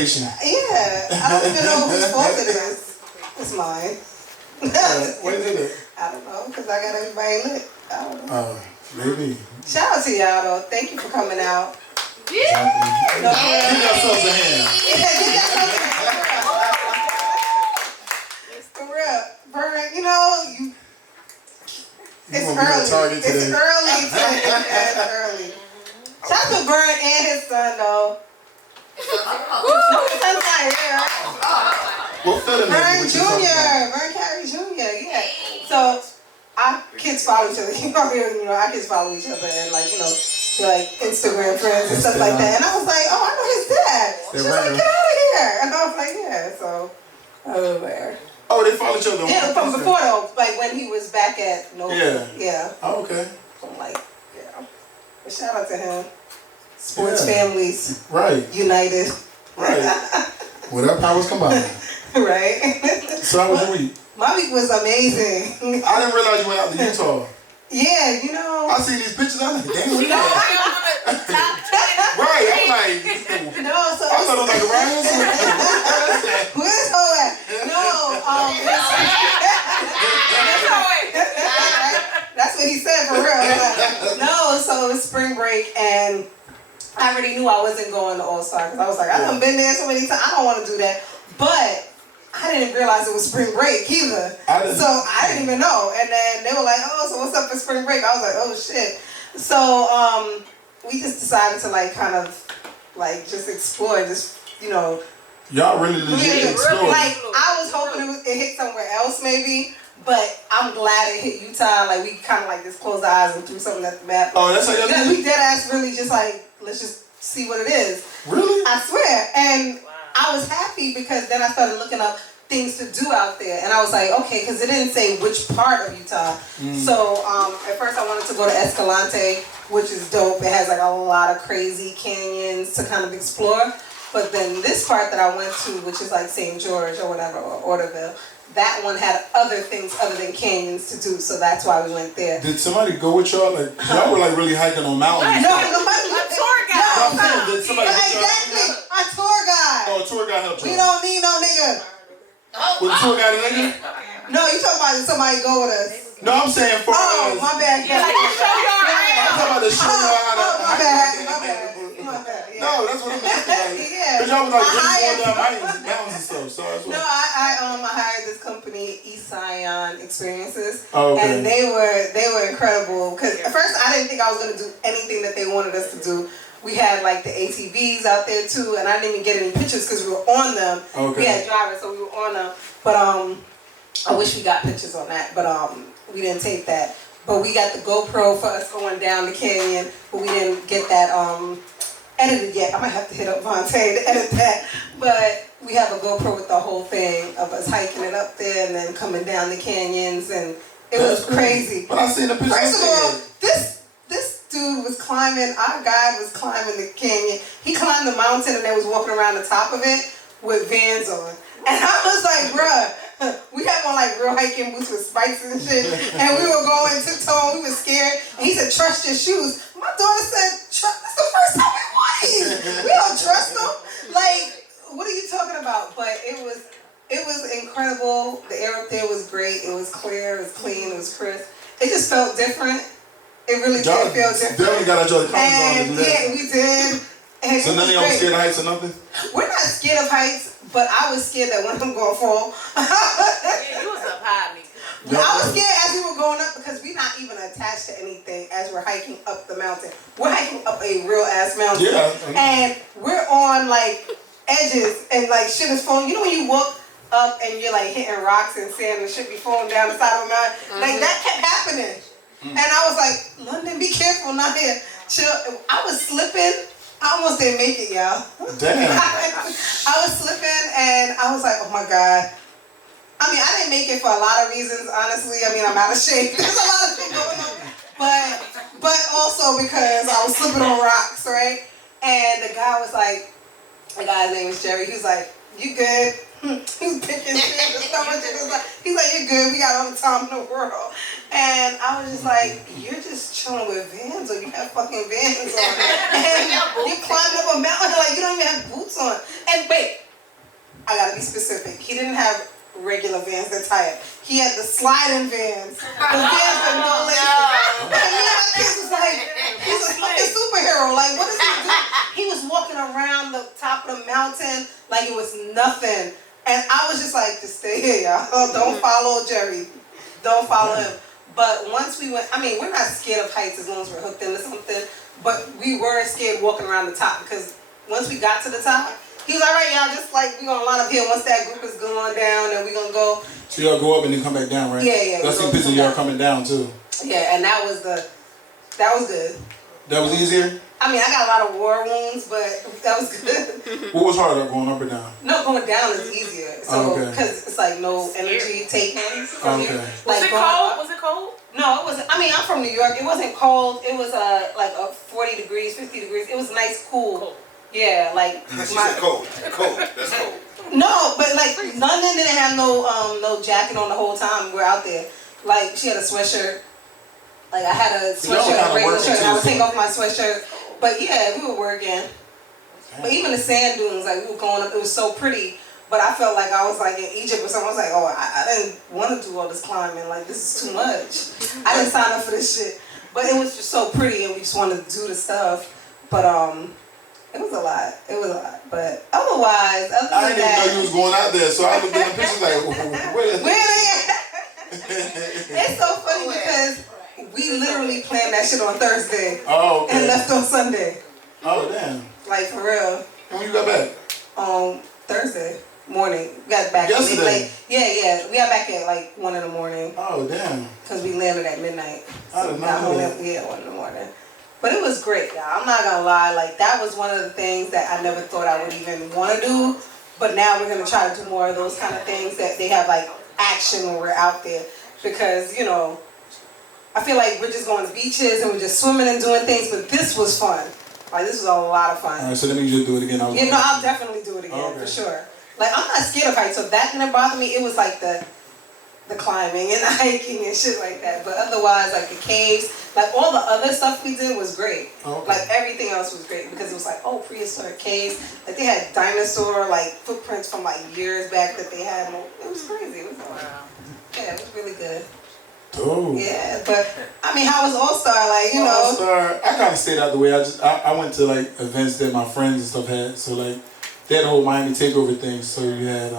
vacation. Yeah, I don't even know whose fault it is. It's mine. Why is it? I don't know, because I got everybody lit. I don't know. Maybe. Shout out to y'all, though. Thank you for coming out. Yeah. No, give yourselves a hand. Yeah, give yourselves a hand. For real. Vern, you know, it's early. It's early. It's early. Shout out to Vern and his son, though. No, his son's not here. What Vern Jr. Vern Carey Jr. Yeah. So our kids follow each other. You know, our kids follow each other and they're like Instagram friends and stuff like that. And I was like, oh, I know his dad. She's like, get out of here. And I was like, yeah. So I was there. Oh, they follow each other. Yeah, from before though, like when he was back at Nova. Yeah. Yeah. Oh, okay. So I'm like, yeah. But shout out to him. Sports families. Right. United. Right. Whatever powers combined. Right. So how was your week? My week was amazing. I didn't realize you went out to Utah. Yeah, you know. I see these pictures. I'm like, damn. Right. I'm like. No, so I thought it was like a Ryan. Where's Ho at? No, that's what he said for real. No, so it was spring break and I already knew I wasn't going to All-Star because I was like, I done been there so many times. I don't want to do that. But I didn't realize it was spring break either. So I didn't even know. And then they were like, oh, so what's up for spring break? I was like, oh shit. So we just decided to kind of just explore, just, Y'all really legit explored. Like I was hoping it hit somewhere else maybe, but I'm glad it hit Utah. Like we kind of just closed our eyes and threw something at the map. Oh, that's how y'all did it? We dead ass really just let's just see what it is. Really? I swear. And I was happy because then I started looking up things to do out there. And I was like, okay, because it didn't say which part of Utah. So at first I wanted to go to Escalante, which is dope. It has a lot of crazy canyons to kind of explore. But then this part that I went to, which is St. George or whatever, or Orderville, that one had other things other than canyons to do. So that's why we went there. Did somebody go with y'all? Y'all were really hiking on mountains. No, nobody. A tour guide. No, did somebody exactly. A tour guide. Oh, a tour guide helped you. We don't need no nigga. Was the tour guide a nigga? No, you talking about somebody go with us. No, I'm saying for Oh, my bad. I'm talking about the show y'all how to my bad. Yeah. No, that's what I meant. Yeah. Because y'all was really going down mountains and stuff. So that's what. No, I hired this company, East Zion Experiences. Oh, okay. And they were incredible. Because at first I didn't think I was going to do anything that they wanted us to do. We had the ATVs out there too, and I didn't even get any pictures because we were on them. Okay. We had drivers, so we were on them. But I wish we got pictures on that, but we didn't take that. But we got the GoPro for us going down the canyon, but we didn't get that edited yet. I might have to hit up Vontae to edit that. But we have a GoPro with the whole thing of us hiking it up there and then coming down the canyons, and it was crazy. But I seen the picture. First of all, this dude was climbing. Our guide was climbing the canyon. He climbed the mountain and they was walking around the top of it with Vans on. And I was like, bruh, we had on real hiking boots with spikes and shit. And we were going tiptoe. We were scared. And he said, trust your shoes. My daughter said, that's the first time we won these. We don't trust them. What are you talking about? But it was incredible. The air up there was great. It was clear. It was clean. It was crisp. It just felt different. It really did feel different. Definitely got out your comfort zone. Yeah, we did. And so none of y'all was scared of heights or nothing? We're not scared of heights, but I was scared that one of them going to fall. Yeah, you was up high, Meeka. I was scared as we were going up because we're not even attached to anything as we're hiking up the mountain. We're hiking up a real ass mountain. Yeah. And we're on edges and shit is falling. You know when you walk up and you're hitting rocks and sand and shit be falling down the side of a mountain? That kept happening. And I was like, London, be careful, not here. Chill. I was slipping. I almost didn't make it, y'all. Damn. I was slipping and I was like, oh my God. I didn't make it for a lot of reasons, honestly. I'm out of shape. There's a lot of shit going on. But also because I was slipping on rocks, right? And the guy was like, the guy's name was Jerry. He was like, you good? He was picking shit and stuff. He's like, you good. We got all the time in the world. And I was just like, you're just chilling with Vans or you have fucking Vans on. And you're climbing up a mountain like you don't even have boots on. And wait, I gotta be specific. He didn't have regular Vans that tight. He had the sliding Vans. The Vans with no laces. And me and my kids was like, he's a fucking superhero. Like, what is he doing? He was walking around the top of the mountain like it was nothing. And I was just like, just stay here, y'all. Don't follow Jerry. Don't follow him. But once we went, I mean, we're not scared of heights as long as we're hooked into something. But we were scared walking around the top because once we got to the top, he was all right, y'all. Just like we're gonna line up here. Once that group is going down, and we're gonna go. So y'all go up and then come back down, right? Yeah. That's the picture y'all coming down too. Yeah, and that was good. That was easier. I mean, I got a lot of war wounds, but that was good. What was harder, going up or down? No, going down is easier. So, because it's like no energy taken from you. Was it cold? Was it cold? No, it wasn't. I mean, I'm from New York. It wasn't cold. It was like 40 degrees, 50 degrees. It was nice, cool. Yeah, like. She said cold. Cold. That's cold. No, but like London didn't have no jacket on the whole time we're out there. Like she had a sweatshirt. Like I had a sweatshirt, a regular shirt, and I would take off my sweatshirt. But yeah, we were working. But even the sand dunes, like we were going up, it was so pretty. But I felt like I was like in Egypt or something. I was like, oh, I didn't want to do all this climbing. Like this is too much. I didn't sign up for this shit. But it was just so pretty, and we just wanted to do the stuff. But it was a lot. But otherwise, I didn't even know you was going out there, so I looked at the pictures like, where they at? It's so funny because we literally planned that shit on Thursday. Oh, okay. And left on Sunday. Oh, damn. Like, for real. And when you got back? Thursday morning. We got back. Yesterday? Yeah. We got back at like 1 in the morning. Oh, damn. Because we landed at midnight. I did not know that. Yeah, 1 in the morning. But it was great, y'all. I'm not gonna lie. Like, that was one of the things that I never thought I would even want to do. But now we're gonna try to do more of those kind of things that they have like action when we're out there. Because, you know, I feel like we're just going to beaches and we're just swimming and doing things, but this was fun. Like, this was a lot of fun. All right, so that means you'll do it again. I'll definitely do it again, for sure. Like, I'm not scared of heights, so that didn't bother me. It was like the climbing and hiking and shit like that. But otherwise, like the caves, like all the other stuff we did was great. Okay. Like, everything else was great because it was like, prehistoric caves. Like, they had dinosaur, like, footprints from, like, years back that they had. It was crazy. It was Yeah, it was really good. Oh. Yeah, but I mean, how was All Star? Like, you know. All Star, I kind of stayed out the way. I went to like events that my friends and stuff had. So like, they had the whole Miami Takeover thing. So you had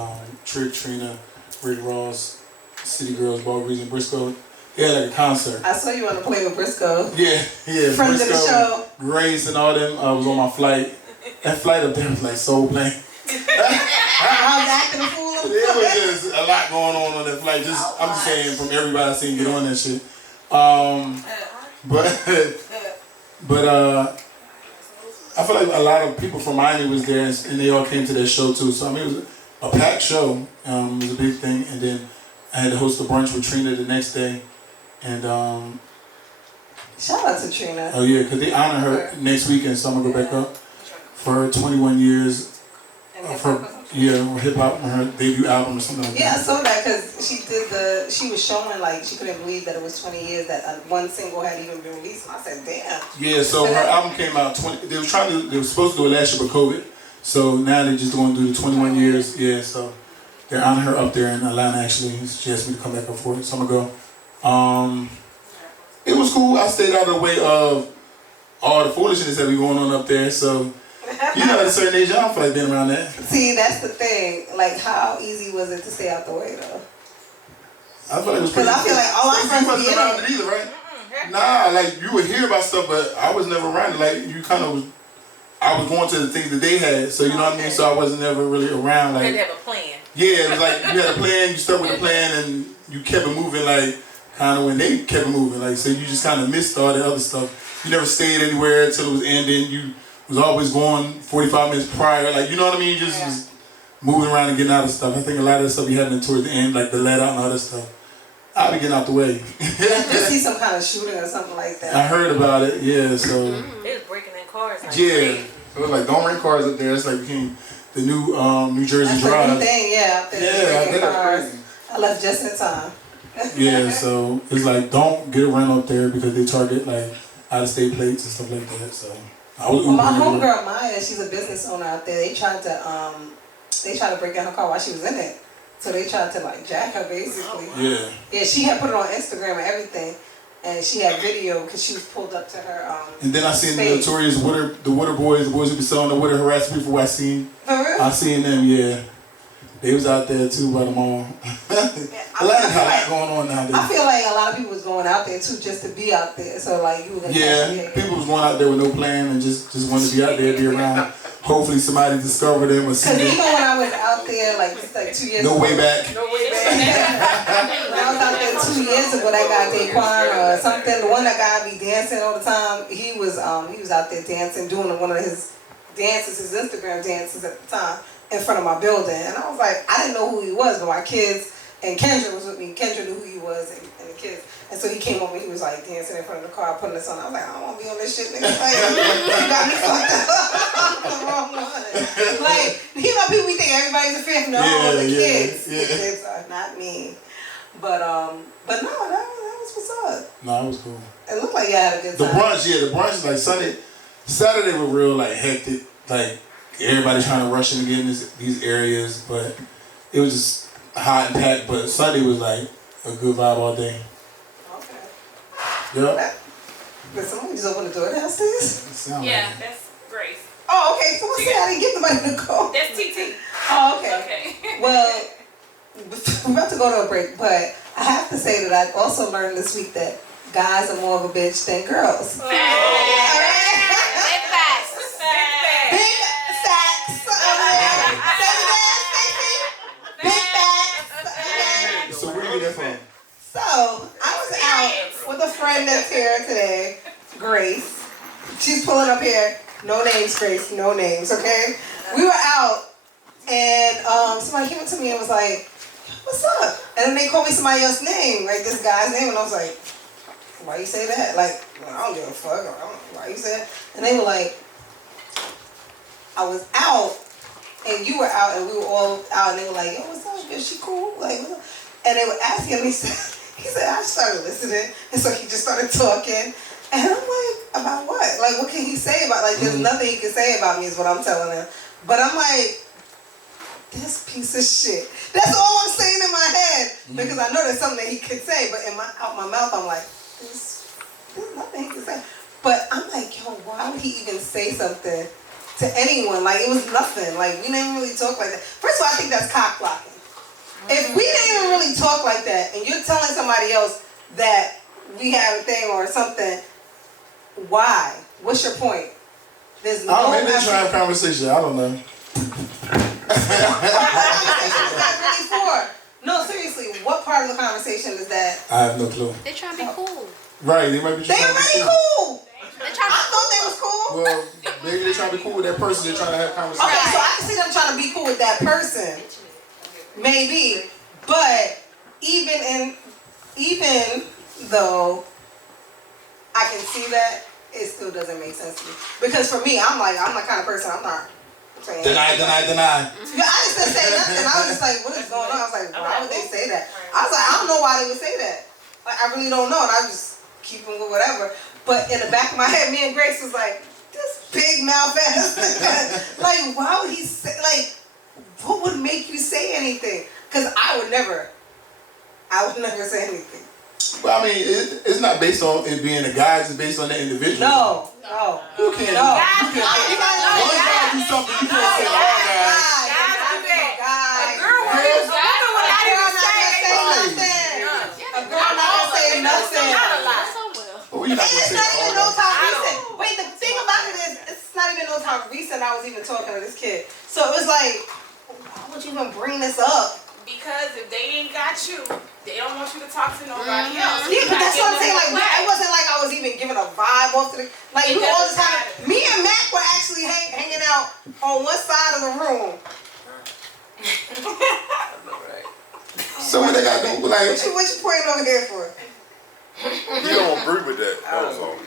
Trick, Trina, Rick Ross, City Girls, Ball Breeze, and Briscoe. They had like a concert. I saw you on the plane with Briscoe. Yeah. Friends of the show. Grace and all them was on my flight. That flight up there was like soul plane. I was acting a fool. There was just a lot going on that flight. I'm just saying from everybody I seen get on that shit. But I feel like a lot of people from Miami was there and they all came to that show too. So I mean, it was a packed show. It was a big thing. And then I had to host a brunch with Trina the next day. And shout out to Trina. Oh yeah, because they honor her next weekend, so I'm gonna go back up for her 21 years of her hip hop on her debut album or something like that. Yeah, I saw that because she was showing like she couldn't believe that it was 20 years that one single had even been released. And I said, damn. Yeah, so her album came out they were supposed to do it last year but COVID. So now they're just going to do the 21 years. Yeah, so they're honoring her up there in Atlanta actually. She asked me to come back up for it, so I'm gonna go. It was cool. I stayed out of the way of all the foolishness that be going on up there, so you know, at a certain age, I don't feel like being around that. See, that's the thing. Like, how easy was it to stay out the way, though? I feel like it was pretty. Because I feel like all our friends wasn't around it either, right? Nah, like you would hear about stuff, but I was never around it. Like you kind of was. I was going to the things that they had, so you know what I mean. So I wasn't never really around. Like you had to have a plan. Yeah, it was like you had a plan. You stuck with the plan, and you kept it moving. Like kind of when they kept it moving. Like so, you just kind of missed all the other stuff. You never stayed anywhere until it was ending. You was always going 45 minutes prior. Like, you know what I mean? You just was moving around and getting out of stuff. I think a lot of the stuff you happening towards the end, like the let out and all that stuff. I'll be getting out the way. You see some kind of shooting or something like that. I heard about it, yeah, so. They was breaking in cars. Like it was like, don't rent cars up there. It's like became the new New Jersey That's Drive. That's the new thing, yeah. Up there, yeah, cars. I left just in time. Yeah, so it's like don't get a rent up there because they target like out of state plates and stuff like that. So I was Well, my Ubering everywhere. homegirl Maya, she's a business owner out there. They tried to break in her car while she was in it. So they tried to like jack her basically. Yeah. Yeah, she had put it on Instagram and everything, and she had video because she was pulled up to her. And then I seen the space. notorious the water boys, the boys who be selling the water harassing people. I seen For seen them. Yeah, they was out there too by the mall. A lot of that going on nowadays. I feel like a lot of people was going out there too just to be out there. So like you were gonna People was going out there with no plan and just wanted to be out there, be around. Hopefully somebody discovered them or see Because them. even when I was out there like 2 years No ago. way back. No way back. When I was out there 2 years ago, that guy Daquan or something, the one that guy be dancing all the time, he was out there dancing, doing one of his dances, his Instagram dances at the time, in front of my building. And I was like, I didn't know who he was, but my kids, and Kendra was with me, Kendra knew who he was, and the kids. And so he came over, he was like dancing in front of the car, putting this on. I was like, I don't want to be on this shit, nigga. Like, you got me fucked up. I'm the wrong one. Like, you know, people, we think everybody's a fan. No, the kids. Yeah. The kids are not me. But no, that was what's up. No, it was cool. It looked like you had a good The time. brunch is like Saturday were real like hectic. Like everybody trying to rush in to get in these areas, but it was just hot and packed. But Sunday was like a good vibe all day. Okay. Yep. Did somebody just open the door downstairs? Yeah, that's Grace. Oh, okay. Someone said I didn't get the money to go. That's TT. Oh, okay. Okay. Well, we're about to go to a break, but I have to say that I also learned this week that guys are more of a bitch than girls. Big facts. Big facts. Big facts. So where you get that from? So, I was out with a friend that's here today, Grace. She's pulling up here. No names, Grace. No names, okay? We were out, and somebody came up to me and was like, what's up? And then they called me somebody else's name, like this guy's name, and I was like, why you say that? Like, I don't give a fuck. I don't know why you say that. And they were like, I was out, and you were out, and we were all out, and they were like, yo, what's up? Is she cool? Like, what's up? And they were asking him, he said, I started listening, and so he just started talking, and I'm like, about what? Like, what can he say about, like, there's nothing he can say about me is what I'm telling him. But I'm like, this piece of shit. That's all I'm saying in my head, because I know there's something that he could say, but out my mouth, I'm like, there's nothing he can say. But I'm like, yo, why would he even say something to anyone? Like, it was nothing. Like, we didn't really talk like that. First of all, I think that's cock blocking. If we didn't even really talk like that, and you're telling somebody else that we have a thing or something, why? What's your point? There's no. Maybe they're trying to have conversation. I don't know. Really for? No, seriously, what part of the conversation is that? I have no clue. They trying to be cool. Right, they might be They trying to already be cool. They trying I thought they was cool. Well, maybe they're trying to be cool with that person they're trying to have conversation. Okay, so I can see them trying to be cool with that person. Maybe. But even though I can see that, it still doesn't make sense to me. Because for me, I'm the kind of person, I'm not saying Deny. Yeah, I just didn't say nothing. I was just like, what is going on? I was like, why would they say that? I was like, I don't know why they would say that. Like, I really don't know. And I just keep them with whatever. But in the back of my head, me and Grace was like, this big mouth ass nigga. Like, why would he say, like, what would make you say anything? Because I would never say anything. Well, I mean, it's not based on it being a guy, it's based on the individual. No. You can't. No. You can't. One guy do something, you can't say all guys. Guys. Girl, A girl not gonna say nothing. Well, you're not And gonna it's say not all even no guys. time recent. Wait, the thing about it is, it's not even no time recent I was even talking to this kid. So it was like, why would you even bring this up? because if they ain't got you, they don't want you to talk to nobody else. Yeah, but that's what I'm saying. Like, it wasn't like I was even giving a vibe off to the. Like, we were all the time. Me and Mac were actually hanging out on one side of the room. So what they gotta do? Like, What you pointing over there for? You don't agree with that. That was all.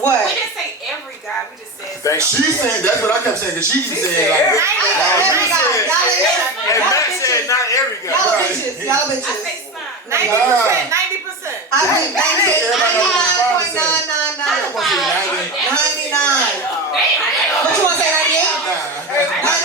What? We didn't say every guy. We just said. She's saying that's what I kept saying because she keeps saying like. Every guy. And Matt said not every guy. Y'all bitches. Y'all I bitches. say some. 90%. 90%. I think 99.999. 99. What you want to say, 98?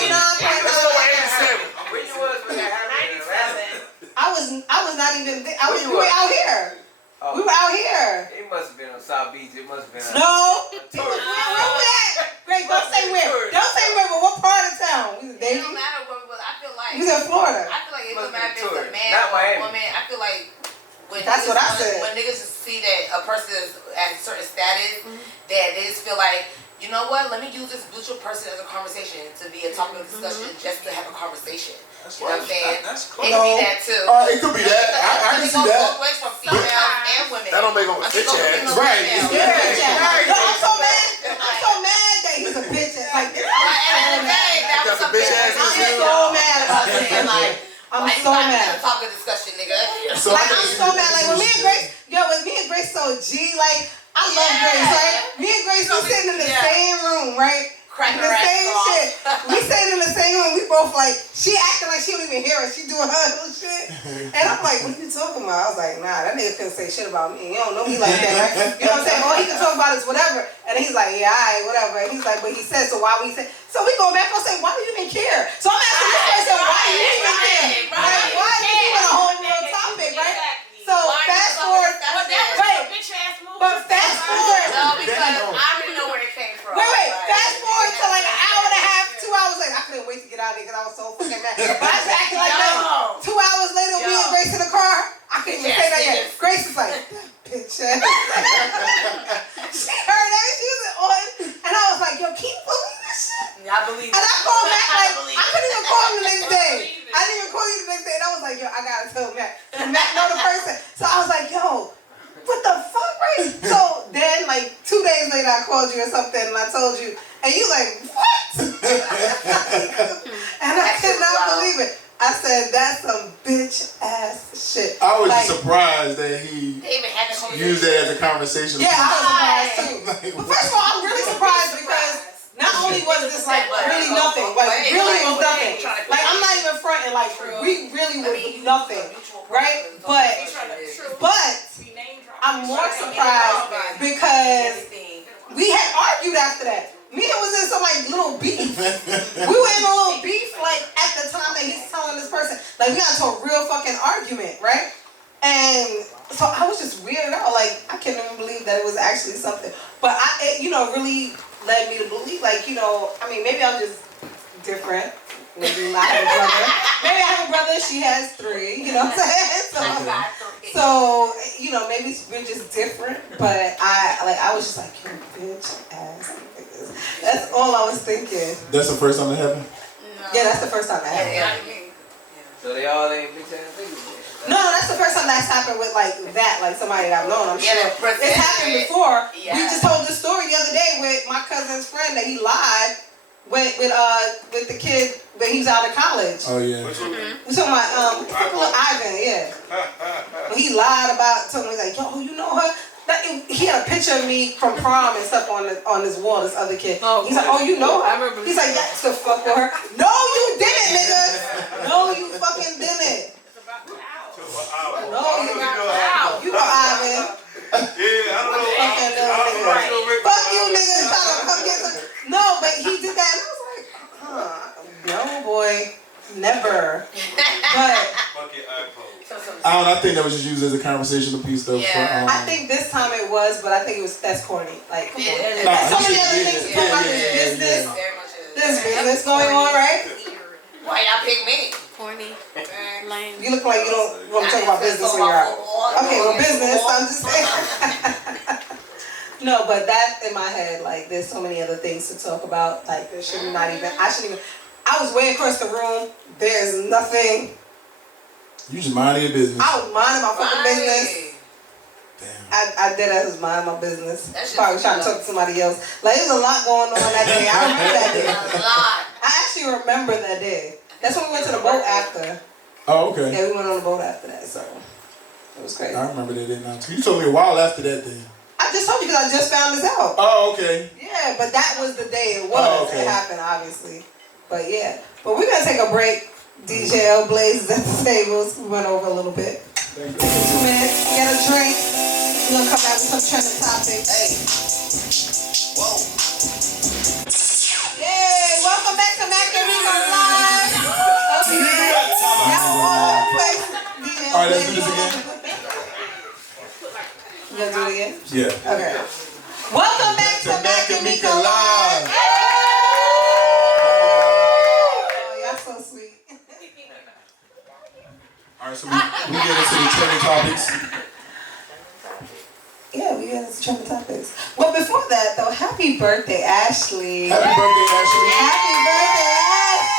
99.9. Where you was when that happened? 97. I was not even. We were out here. Oh. We were out here. It must have been on South Beach. It must have been. No. Where we at? Great. Don't say where. Don't say where. But what part of town? We was It Dayton. don't matter what, but I feel like We was in Florida. I feel like it Must don't matter if be it's a tourist, man not or a Miami. woman. I feel like when That's what I said. When niggas just see that a person is at a certain status, that they just feel like, you know what? Let me use this mutual person as a conversation to be a topic of discussion, just to have a conversation. You know what I'm saying? That's It cool. could be that too. It could be that. I can It see goes that. both ways for females and women. That don't make him a bitch ass. Right. No, I'm so mad. I'm so mad that he's a bitch. Like, But at the end of the day, that was That's a something. bitch ass I'm as so mad about this. Like, I'm Why you so not mad. gonna talk a discussion, nigga? So Like, I'm so mad. Like, when me and Grace so G, like, I love Grace, right? Me and Grace, we sitting in the same room, right? Cracking The her same ass off. shit. We sitting in the same room. We both like, she acting like she don't even hear us. She doing her little shit. And I'm like, what are you talking about? I was like, nah, that nigga couldn't say shit about me. You don't know me like that, right? You know what I'm saying? All he can talk about is whatever. And he's like, yeah, alright, whatever. And he's like, but he said, so why we say? So we go back and say, why do you even care? So I'm asking this person, why do you even care? Like, why is he on a whole real topic, right? So fast forward, Right. Bitch ass move. but fast forward. No, because I already know where it came from. Wait, fast forward to like an hour and a half, 2 hours later. I couldn't wait to get out of there because I was so fucking mad. But I was acting like that. 2 hours later, me and Grace in the car. I couldn't even say that yet. Grace is like, bitch ass. She heard that. She was on. And I was like, yo, can you believe this shit? I believe And I called Matt like, believe I couldn't even call him the next day. I didn't even call you the next day. And I was like, yo, I gotta tell Matt. And Matt know the person. So I was like, yo, what the fuck, right? So then, like, 2 days later, I called you or something, and I told you, and you like, what? And I could not believe it. I said, that's some bitch ass shit. I was like, just surprised that he They even had the used that as a conversation. yeah, I was surprised too. But first of all, I'm really surprised because not only was this like really nothing, like really was nothing. Like I'm not even fronting, like we really was nothing, right? But I'm more surprised because we had argued after that. Me and was in some like little beef. We were in a little beef like at the time that he's telling this person. Like we got into a real fucking argument, right? And so I was just weirded out. Like I can't even believe that it was actually something. But it really led me to believe, like, I mean, maybe I'm just different. Maybe I have a brother. Maybe I have a brother. She has 3. You know what I'm saying? So maybe we're just different. But I was just like, you bitch ass niggas. That's all I was thinking. That's the first time that happened? Yeah, that's the first time that happened. So they all ain't bitch ass niggas. No, that's the first time that's happened with like that, like somebody that I've known. I'm sure it's happened before. Yeah. We just told this story the other day with my cousin's friend that he lied with the kid when he was out of college. Oh yeah. We're talking about Ivan, yeah. When he lied about something, he's like, yo, you know her? He had a picture of me from prom and stuff on his wall, this other kid. He's like, oh, you know her? He's like, that's the fuck with her. No, you didn't, nigga. No, you fucking didn't. No, you not. You know Ivan. Yeah, I don't know. Fucking little nigga. Fuck you, nigga. Trying to come get some. No, but he did that, and I was like, no, boy, never. But Fucking iPhone. I think that was just used as a conversational piece though. Yeah. I think this time it was, but I think that's corny. Like, come on. Yeah. There's so many Yeah, other things to talk about this business. Very much is. There's business going on, right? Why y'all pick me? Corny. Lame. You look like you don't want to talk about business when you're out. Okay, well, business, I'm just saying. No, but that in my head, like, there's so many other things to talk about. Like, there should not even, I was way across the room. There's nothing. You just minding your business. I was minding my fucking business. Damn. I did as was minding my business. That Probably shit trying to talk to somebody else. Like, there was a lot going on that day. I remember that day. A lot. I actually remember that day. That's when we went to the boat after. Oh, okay. Yeah, we went on the boat after that, so it was crazy. I remember that day now too. You told me a while after that day. I just told you because I just found this out. Oh, okay. Yeah, but that was the day it was. Oh, okay. It happened, obviously. But yeah. But we're going to take a break. DJ L Blaze is at the tables. We went over a little bit. Take 2 minutes, get a drink. We're going to come back with some trending topics. Hey. Whoa. Yay! Welcome back to Meeka Live. Okay. Y'all all over the place. DJ L All right, let's Blaze, do this again. You gonna do it again? Yeah. Okay. Welcome back to Meeka Live. Oh, y'all so sweet. All right, so we get into the trending topics. Yeah, we get into trending topics. Well, before that, though, happy birthday, Ashley. Happy birthday, Ashley. Happy birthday, Ashley.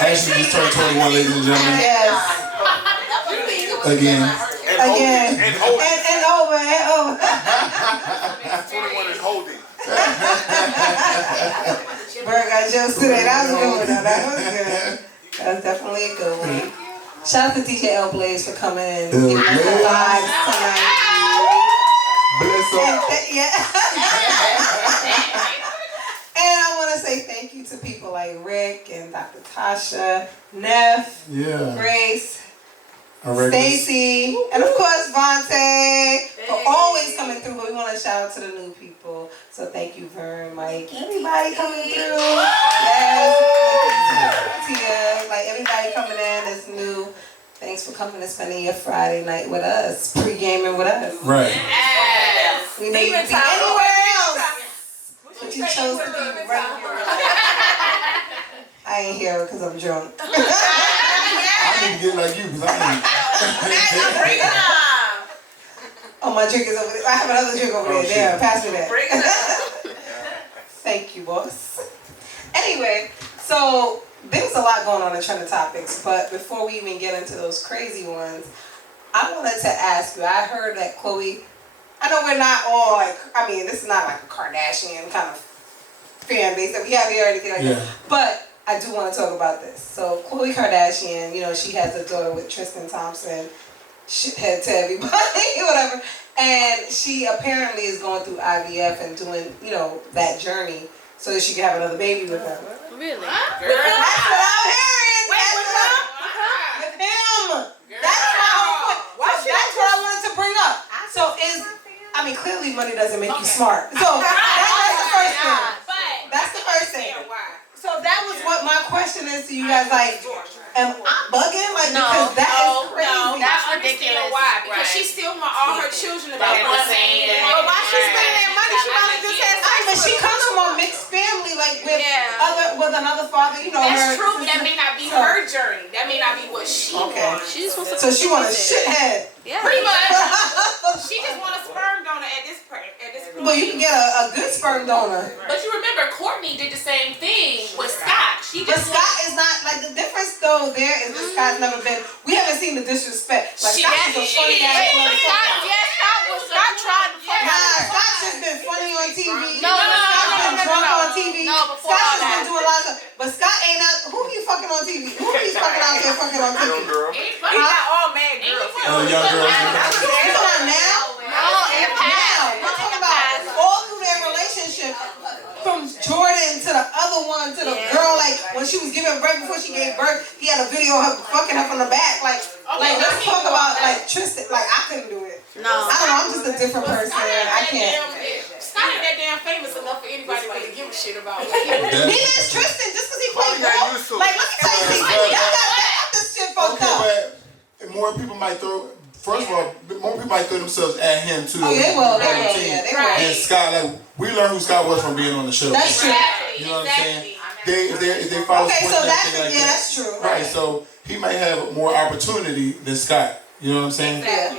Ashley just turned 21, ladies and gentlemen. Yes. Again. Again. And holding. And over. 21 is holding. Bird got jokes today. That was a good one, though. That was good. That was definitely a good one. Shout out to DJ L Blaze for coming in and giving us the vibes tonight. Bless up. Yeah. And I want to say thank you to people like Rick and Dr. Tasha, Neff, Yeah. Grace, All right. Stacy, and of course Vontae for always coming through. But we want to shout out to the new people. So thank you, Vern, Mike, everybody coming through. Yes, Tia, like everybody coming in that's new. Thanks for coming and spending your Friday night with us, pre-gaming with us. Right. Yes. We may be anywhere else, but you chose to be right here. I ain't here because I'm drunk. I need to get like you because I Oh, my drink is over there. I have another drink over there. shit. There, pass me that. Thank you, boss. Anyway, so there's a lot going on in trending topics, but before we even get into those crazy ones, I wanted to ask you. I heard that Khloe. I know we're not all like. I mean, this is not like a Kardashian kind of fan base that we have here or anything like that. But I do want to talk about this. So Khloe Kardashian, you know, she has a daughter with Tristan Thompson. Shithead to everybody, whatever. And she apparently is going through IVF and doing, you know, that journey so that she can have another baby with him. Really? That's what I'm hearing. With him. That's what I wanted to bring up. So I mean, clearly money doesn't make you smart. So that's the first thing. That's the first thing. So that was what my question is to you guys. Like, am I bugging? Like, because that is crazy. That's ridiculous. Why? Because she still want all her children to be on the same. But why she spending that money? She probably just had sex. But she comes from a mixed family, like with another father. You know, That's her. true, but that may not be her journey. That may not be what she wants. She just wants to. So she want a shithead. Yeah. Pretty much. She just want a sperm donor at this point. Well, you can get a good sperm donor. But you remember, Courtney did the same thing with Scott. She But just Scott is not like the difference though. There is that Scott's never been. We haven't seen the disrespect. Like Scott is a funny ass motherfucker. Scott tried to fuck Nah, Scott's just been funny on TV. No. Scott's been drunk on TV. No, before Scott's all just been that. doing a lot of stuff. But Scott ain't out. Who he fucking on TV? Who he's fucking out there fucking on TV? Young girl. He's not all mad girls. young girls. You talking about now? No, in the past. We're talking about all through their relationship, from Jordan to the other one to the girl. Like when she was giving right before she gave birth, he had a video of her fucking her from the back. Like let's talk about like Tristan. Like I couldn't do it. No. I don't know. I'm just a different person. I can't. Scott ain't that damn famous enough for anybody to really give a shit about. Neither is Tristan. Just because he played got ball. used to it. Like let me tell you something. Y'all got this shit fucked up. Okay, but more people might throw. First of all, more people might throw themselves at him too. Oh, they will. They Like will. the team. Yeah, they will. And Scott, like we learned who Scott was from being on the show. That's true. You know what I'm saying? If they follow Okay, sports so and that's everything like that. that's true. Right, so he might have more opportunity than Scott. You know what I'm saying? Yeah.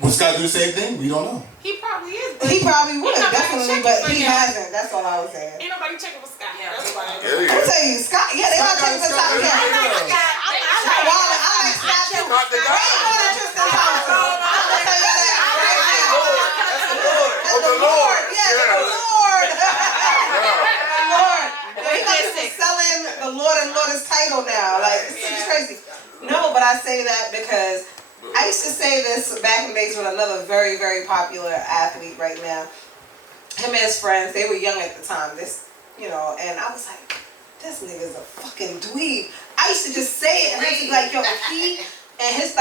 Will Scott do the same thing? We don't know. He probably is. But He probably would, Ain't nobody definitely, checking but for he him. hasn't. That's all I was saying. Ain't nobody checking for Scott. That's why. There you Let me go. tell you, Scott. Yeah, they are checking for Scott. Yeah. I like Scott too. Not the guy. Way more than Tristan Thompson. I'm gonna tell you that right now. That's the Lord. That's the Lord. Yeah, the Lord. The Lord. Yeah, he got to be selling the Lord and Lord is title I say that? Because I used to say this back in the days with another very, very popular athlete right now. Him and his friends, they were young at the time. And I was like, this nigga's a fucking dweeb. I used to just say it, and I used to be like, yo, he and his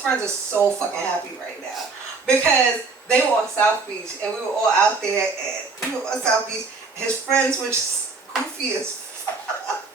friends are so fucking happy right now because they were on South Beach and we were all out there, and we were on South Beach. His friends were just goofy as fuck,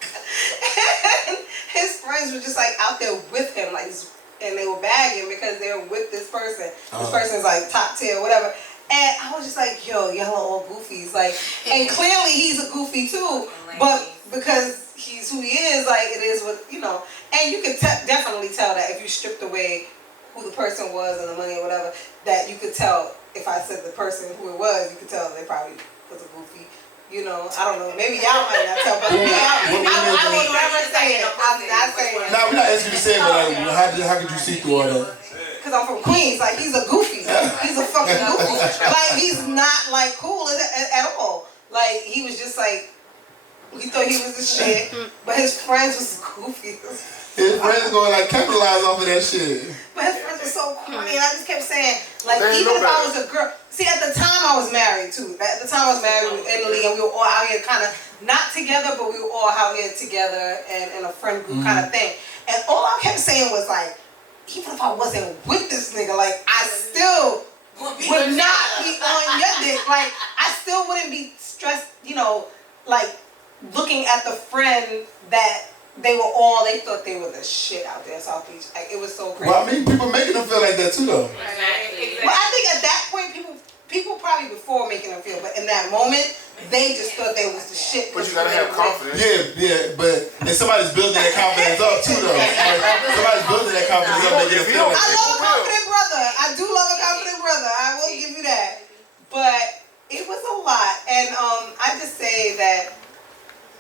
and his friends were just like out there with him, like, and they were bagging because they were with this person. This person's like top tier, whatever. And I was just like, yo, y'all are all goofies. Like, and clearly he's a goofy too, but because he's who he is, like, it is what, and you could definitely tell that if you stripped away who the person was and the money or whatever, that you could tell if I said the person who it was, you could tell they probably was a goofy. I don't know. Maybe y'all might not tell, but me, I will never say it. I'm not saying it. Nah, we're not asking you to say it, but like, how could you see through all that? Because I'm from Queens. Like, he's a goofy. He's a fucking goofy. Like, he's not, like, cool at all. Like, he was just like, he thought he was the shit, but his friends was goofy. His friends gonna, like, capitalize off of that shit. But his friends were so corny, and I just kept saying, like, even if I was a girl. See, at the time I was married, too. At the time I was married with Italy, and we were all out here kind of, not together, but we were all out here together and in a friend group kind of thing. And all I kept saying was, like, even if I wasn't with this nigga, like, I still would not be on your dick. Like, I still wouldn't be stressed, like, looking at the friend that they thought they were the shit out there in South Beach. Like, it was so crazy. Well, I mean, people making them feel like that too, though. Exactly. Well, I think at that point, people probably before making them feel, but in that moment, they just thought they was the shit. But you gotta have confidence. Yeah, but and somebody's building that confidence up too, though. Like, somebody's building that confidence up, making them feel like I love a confident brother. I do love a confident brother. I will give you that. But it was a lot, and I just say that,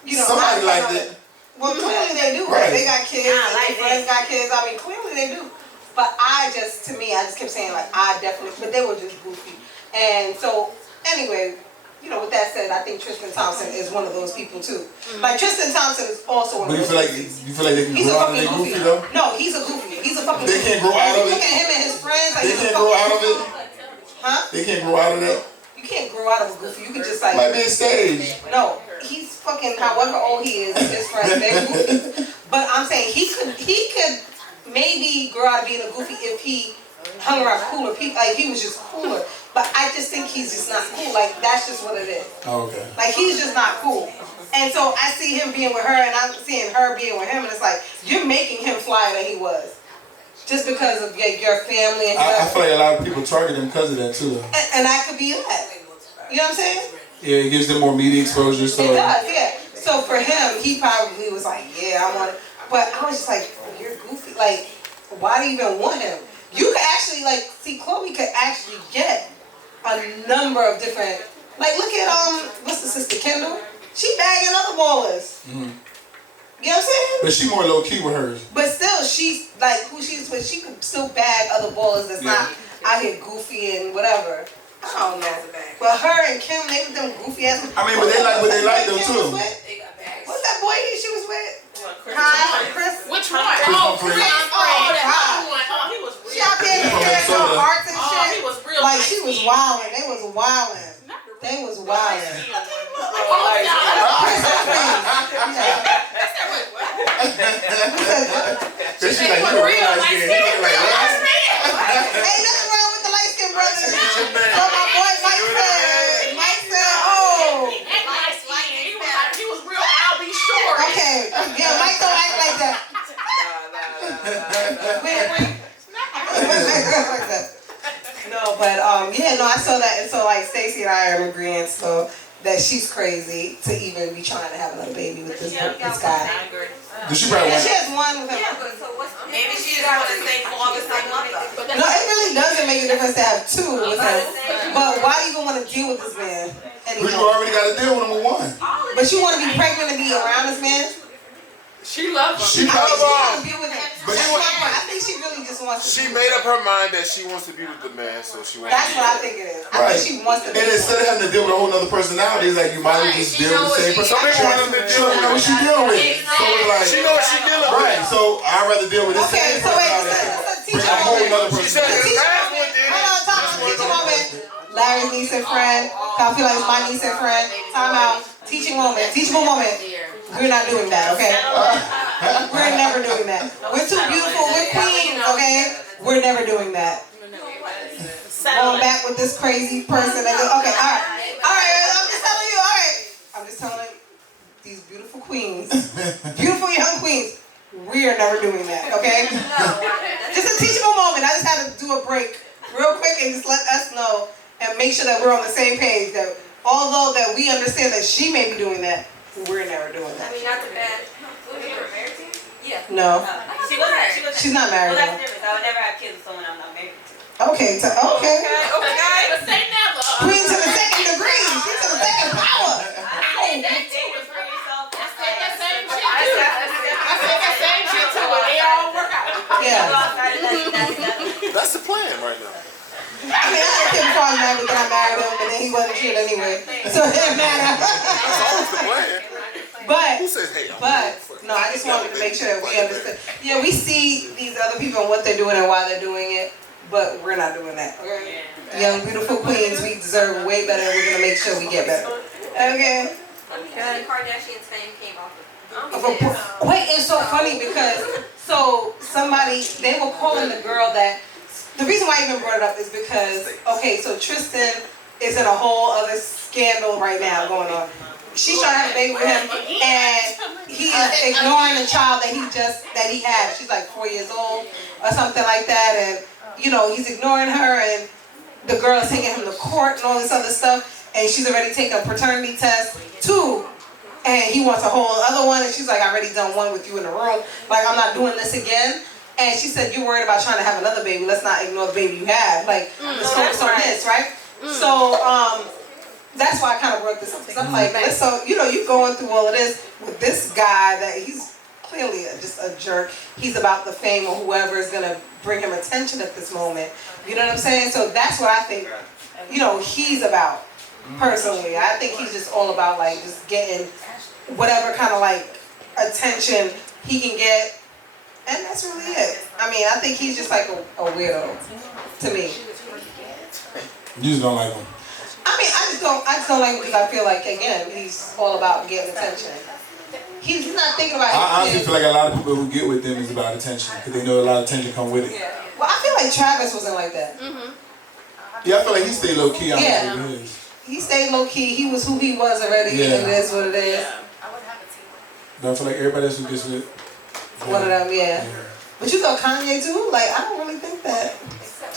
somebody liked it. Well, clearly they do. Right? They got kids. Their friends got kids. I mean, clearly they do. But I just kept saying, like, but they were just goofy. And so, anyway, with that said, I think Tristan Thompson is one of those people too. Like, Tristan Thompson is also one of those people. You feel like they can grow out of their goofy, though? No, he's a goofy. He's a fucking They can't grow out of it? Look at him and his friends. Like, They can't grow out of it? Huh? They can't grow out of that? You can't grow out of a goofy. You can just, like... Might be a stage. No, he's fucking, however old he is, his friends, they're goofy. But I'm saying he could maybe grow out of being a goofy if he hung around cooler people. Like, he was just cooler. But I just think he's just not cool. Like, that's just what it is. Oh, okay. Like, he's just not cool. And so I see him being with her, and I'm seeing her being with him, and it's like, you're making him flyer than he was. Just because of your family and I feel like a lot of people target him because of that, too, though. And that could be that. You know what I'm saying? Yeah, it gives them more media exposure, so... It does, yeah. So for him, he probably was like, yeah, I want it. But I was just like, you're goofy. Like, why do you even want him? You could actually, like, see, Khloe could actually get a number of different... Like, look at, what's the sister, Kendall? She bagging other ballers. Mm-hmm. You know what I'm saying? But she more low-key with hers. But still, she's, like, who she's with, she could still bag other ballers that's not out here goofy and whatever. I don't know. But her and Kim, they with them goofy ass. I mean, but they like what they like though too. What's that boy she was with? Chris. Which one? Chris. He was real. She out there doing her hearts and shit. He was real. Like, she was wilding. They was wilding. They was wilding. She like, you real light skin. Ain't nothing wrong with the light skin brothers. So my boy Mike said, oh. He was real Albie Short. Okay. Yeah, Mike don't act like that. No, but I saw that, and so like Stacey and I are in agreement, so that she's crazy to even be trying to have another baby with this guy. Does she probably want? She has one with him. Maybe she just want to stay father, same mother. No, it really doesn't make a difference to have two with him. But why do you even want to deal with this man But you anymore? already got to deal with him with one. But you want to be pregnant and be around this man? She loves She him. I think she probably. wants to be with him. But I think she really just wants to. She made up her mind that she wants to be with the man, so she wants That's to what I think it is. I think she wants to be. And instead of having to deal with a whole other personality, it's like you might as well just deal with the same person. Some people want them to deal She know what with. she dealing with. So it's like, She know what she dealing Right, so I'd rather deal with this. Okay, so wait, let's teach Bring a a whole moment. nother She person. said the Teach a last moment. one did Hold on, it. time out. Teaching moment. Larry's niece and friend. I feel like it's my niece and friend. Time out. Teaching moment. Teachable moment. We're not doing that, okay? We're never doing that. We're too beautiful. We're queens, okay? We're never doing that. Going back with this crazy person. Okay, all right. All right, I'm just telling you, all right. I'm just telling these beautiful queens, beautiful young queens, we are never doing that, okay? Just a teachable moment. I just had to do a break real quick and just let us know and make sure that we're on the same page. That although that we understand that she may be doing that, we're never doing that. I mean, not the bad. You were married to? Yeah. No. She wasn't. She's not married. Well, that's No. different. I would never have kids with someone I'm not married to. Okay, okay. But say never. Queen to the second degree. She's to the second power. I did dating for yourself. I said that same shit too. I said that same shit too, but they all work out. Yeah. That's the plan right now. I mean, I had him before I married, but then I married him, but then he wasn't shit anyway. So it didn't matter. That's always the plan. Who says, hey, But no, I just wanted to make sure that we understood. Yeah, we see these other people and what they're doing and why they're doing it, but we're not doing that. Okay? Young, beautiful queens, we deserve way better, and we're gonna make sure we get better. Okay? The Kardashian's fame came off of. Wait, it's so funny because they were calling the girl that. The reason why I even brought it up is because so Tristan is in a whole other scandal right now going on. She's trying to have a baby with him, and he is ignoring the child that he had. She's like 4 years old or something like that, and he's ignoring her, and the girl is taking him to court and all this other stuff, and she's already taken a paternity test too, and he wants a whole other one, and she's like, I already done one with you in the room, like I'm not doing this again. And she said, you're worried about trying to have another baby, let's not ignore the baby you have, like let's focus on this, right? So that's why I kind of brought this up, because I'm like, man, so you're going through all of this with this guy that he's clearly just a jerk. He's about the fame or whoever is gonna bring him attention at this moment. You know what I'm saying? So that's what I think, he's about personally. I think he's just all about like just getting whatever kind of like attention he can get, and that's really it. I mean, I think he's just like a weirdo to me. You just don't like him. I mean, I just don't like him because I feel like, again, he's all about getting attention. He's not thinking about his I honestly kids. feel like a lot of people who get with them is about attention because they know a lot of attention come with it. Well, I feel like Travis wasn't like that. Yeah, I feel like he stayed low key. Yeah. He stayed low key. He was who he was already, Yeah. and it is what it is. But I feel like everybody else who gets with One of them, yeah. But you thought Kanye too? Like, I don't really think that.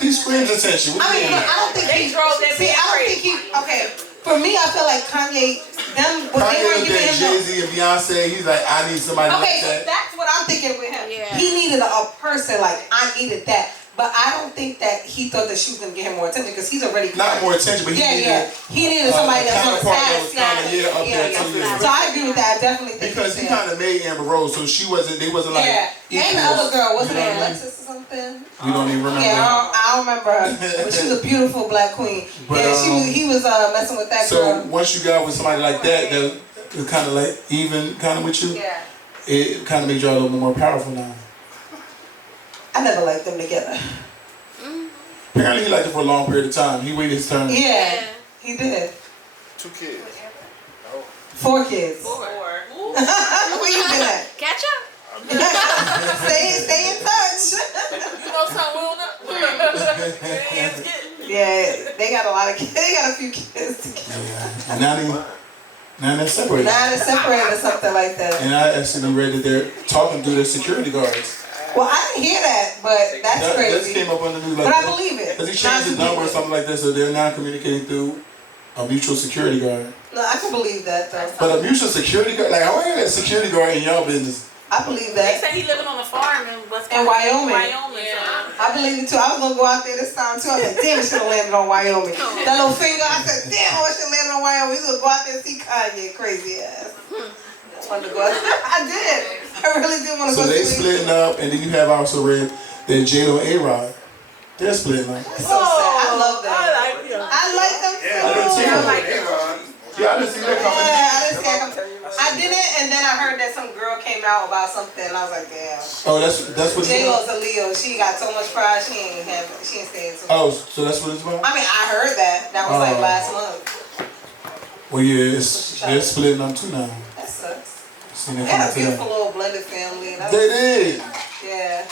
he screams attention. What I you mean, mean? I don't think They he drove that see, man I don't think he. Okay, for me, I feel like Kanye. Them when they Kanye were looked giving at him. Jay-Z and Beyonce. He's like, I need somebody Okay, like so that. that's what I'm thinking with him. Yeah. He needed a person like I needed that, but I don't think that he thought that she was gonna get him more attention because he's already Not more attention, but he needed He needed somebody that's on his counterpart that ass. was kind of up there too. So I agree with that. I definitely think Because he that. kind of made Amber Rose, so they wasn't like Yeah, and the other girl wasn't You know it what I mean? Alexis or something? You don't even remember. Yeah, I don't remember her, but she was a beautiful black queen. But, He was messing with that So girl. once you got with somebody like that was kind of like even kind of with you, Yeah, it kind of made y'all a little more powerful now. I never liked them together. Apparently he liked it for a long period of time. He waited his turn. Yeah, he did. 2 kids. 4 kids. Or Where you been at? Catch up. Stay in touch. you know something we don't know? Yeah, they got a lot of kids. They got a few kids together. Yeah. And now they're separated. Now they're separated or something like that. And I actually read that they're talking to their security guards. Well, I didn't hear that, but that's That crazy. came up on the news But like I that. believe it. Because he changed his number or something like that, so they're now communicating through a mutual security guard. No, I can believe that though. But a mutual security guard, like, how are you a security guard in y'all business? I believe They that. said he living on a farm in In Wyoming. Wyoming. I believe it too. I was gonna go out there this time too. I was like, damn, it should have landed on Wyoming. That little finger, I said, damn, I should have landed on Wyoming. We gonna go out there and see Kanye, crazy ass. I wanted to go out there. I did. I really did want to So go they see splitting up, and then you have also read that J-Lo and A-Rod, they're splitting up. It's so sad. I love that. I like them too. I did too. I like them. Yeah, I didn't see that coming. Yeah, I didn't see it coming. I didn't, and then I heard that some girl came out about something, and I was like, damn. Oh, that's what. J-Lo's a Leo. She got so much pride. She ain't staying. Oh, so that's what it's about. I mean, I heard that. That was like last month. Well, yeah, they're splitting up too now. That sucks. They had a beautiful little blended family. They did. Yeah.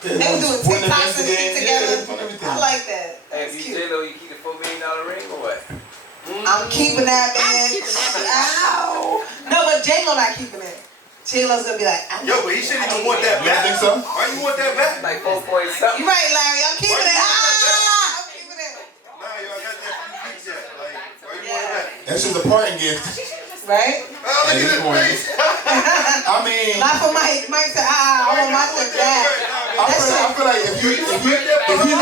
They were doing TikToks and shit together. I like that. Hey, if you J-Lo, you keep the $4 million ring or what? I'm keeping that, man. Ow. No, but J-Lo not keeping it. J-Lo's gonna be like, yo, but he shouldn't even want that back. You think so? Why you want that back? Like 4 point something. You right, Larry. I'm keeping it. I'm keeping it. Nah, yo, I got that few weeks yet. Like, why you want it back? That's just a parting gift. Right? Oh, look at this face. I mean, not for Mike. Mike said, I want my thing back. I feel like if he's the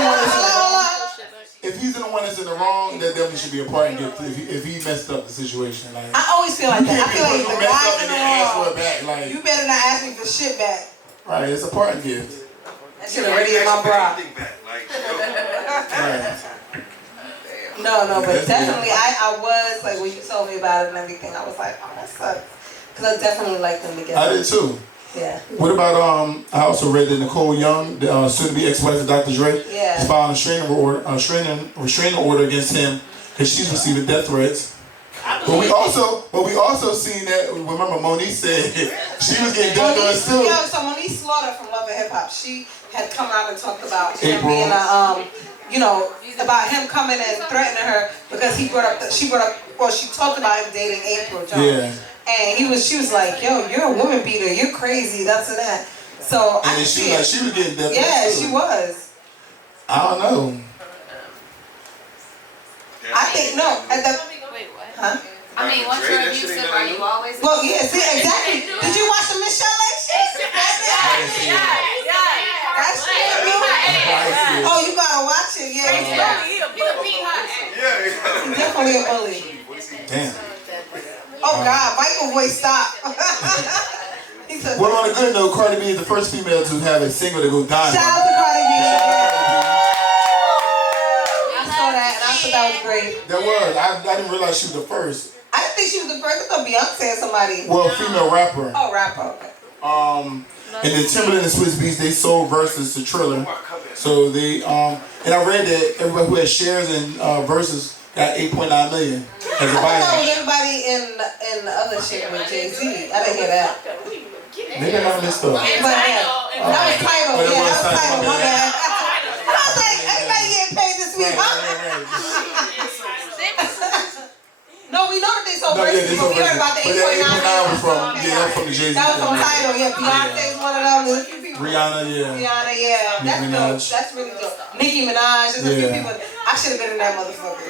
one that's if he's the one that's in the wrong, that definitely should be a parting gift. If he messed up the situation, like I always feel like that. I feel like if the guy's in the wrong, like, you better not ask me for shit back. Right, it's a parting gift. That shit already in my bra. Right. No, but definitely I was like when you told me about it and everything, I was like, oh, that sucks. Because I definitely liked them together. I did too. Yeah. What about I also read that Nicole Young, the soon-to-be ex-wife of Dr. Dre, is filing a restraining order against him because she's receiving death threats. But we also seen that. Remember, Monique said she was getting death threats too. Yeah, so Monique Slaughter from Love and Hip Hop, she had come out and talked about him April. being about him coming and threatening her because she talked about him dating April Jones. Yeah. And she was like, yo, you're a woman beater, you're crazy, that's and that. So and she was getting death threats. Yeah, too. she was. I don't know. I think no. Wait, what? Huh? I mean, once you're abusive, are you always? Well, yeah, see, exactly. Did you watch the Michelle Lake shit? Oh, you gotta watch it, yeah. Definitely a bully. Damn. Oh God, Michael voice stop. Well, on a good note, Cardi B is the first female to have a single to go diamond. Shout out to Cardi B. I saw that and I thought that was great. That was. I didn't realize she was the first. I didn't think she was the first. I thought Beyonce or somebody. Well, female rapper. Oh, rapper. Okay. And then Timberland and Swizz Beatz, they sold Versus to Triller. So they and I read that everybody who has shares in Versus got 8.9 million as a buy. I thought that was everybody in the other shit with Jay-Z. I didn't hear that. Maybe I might missed up. But that was Tidal. Yeah, that was Tidal. My bad. I was like, everybody getting paid this week, huh? No, we know that they sold Versus, but we heard about the 8.9 was from the Jay-Z. That was from Tidal. Yeah, Beyonce's one of them. Rihanna, yeah. Rihanna, yeah. That's dope. That's really dope. Nicki Minaj. There's a few people. I should have been in that motherfucker.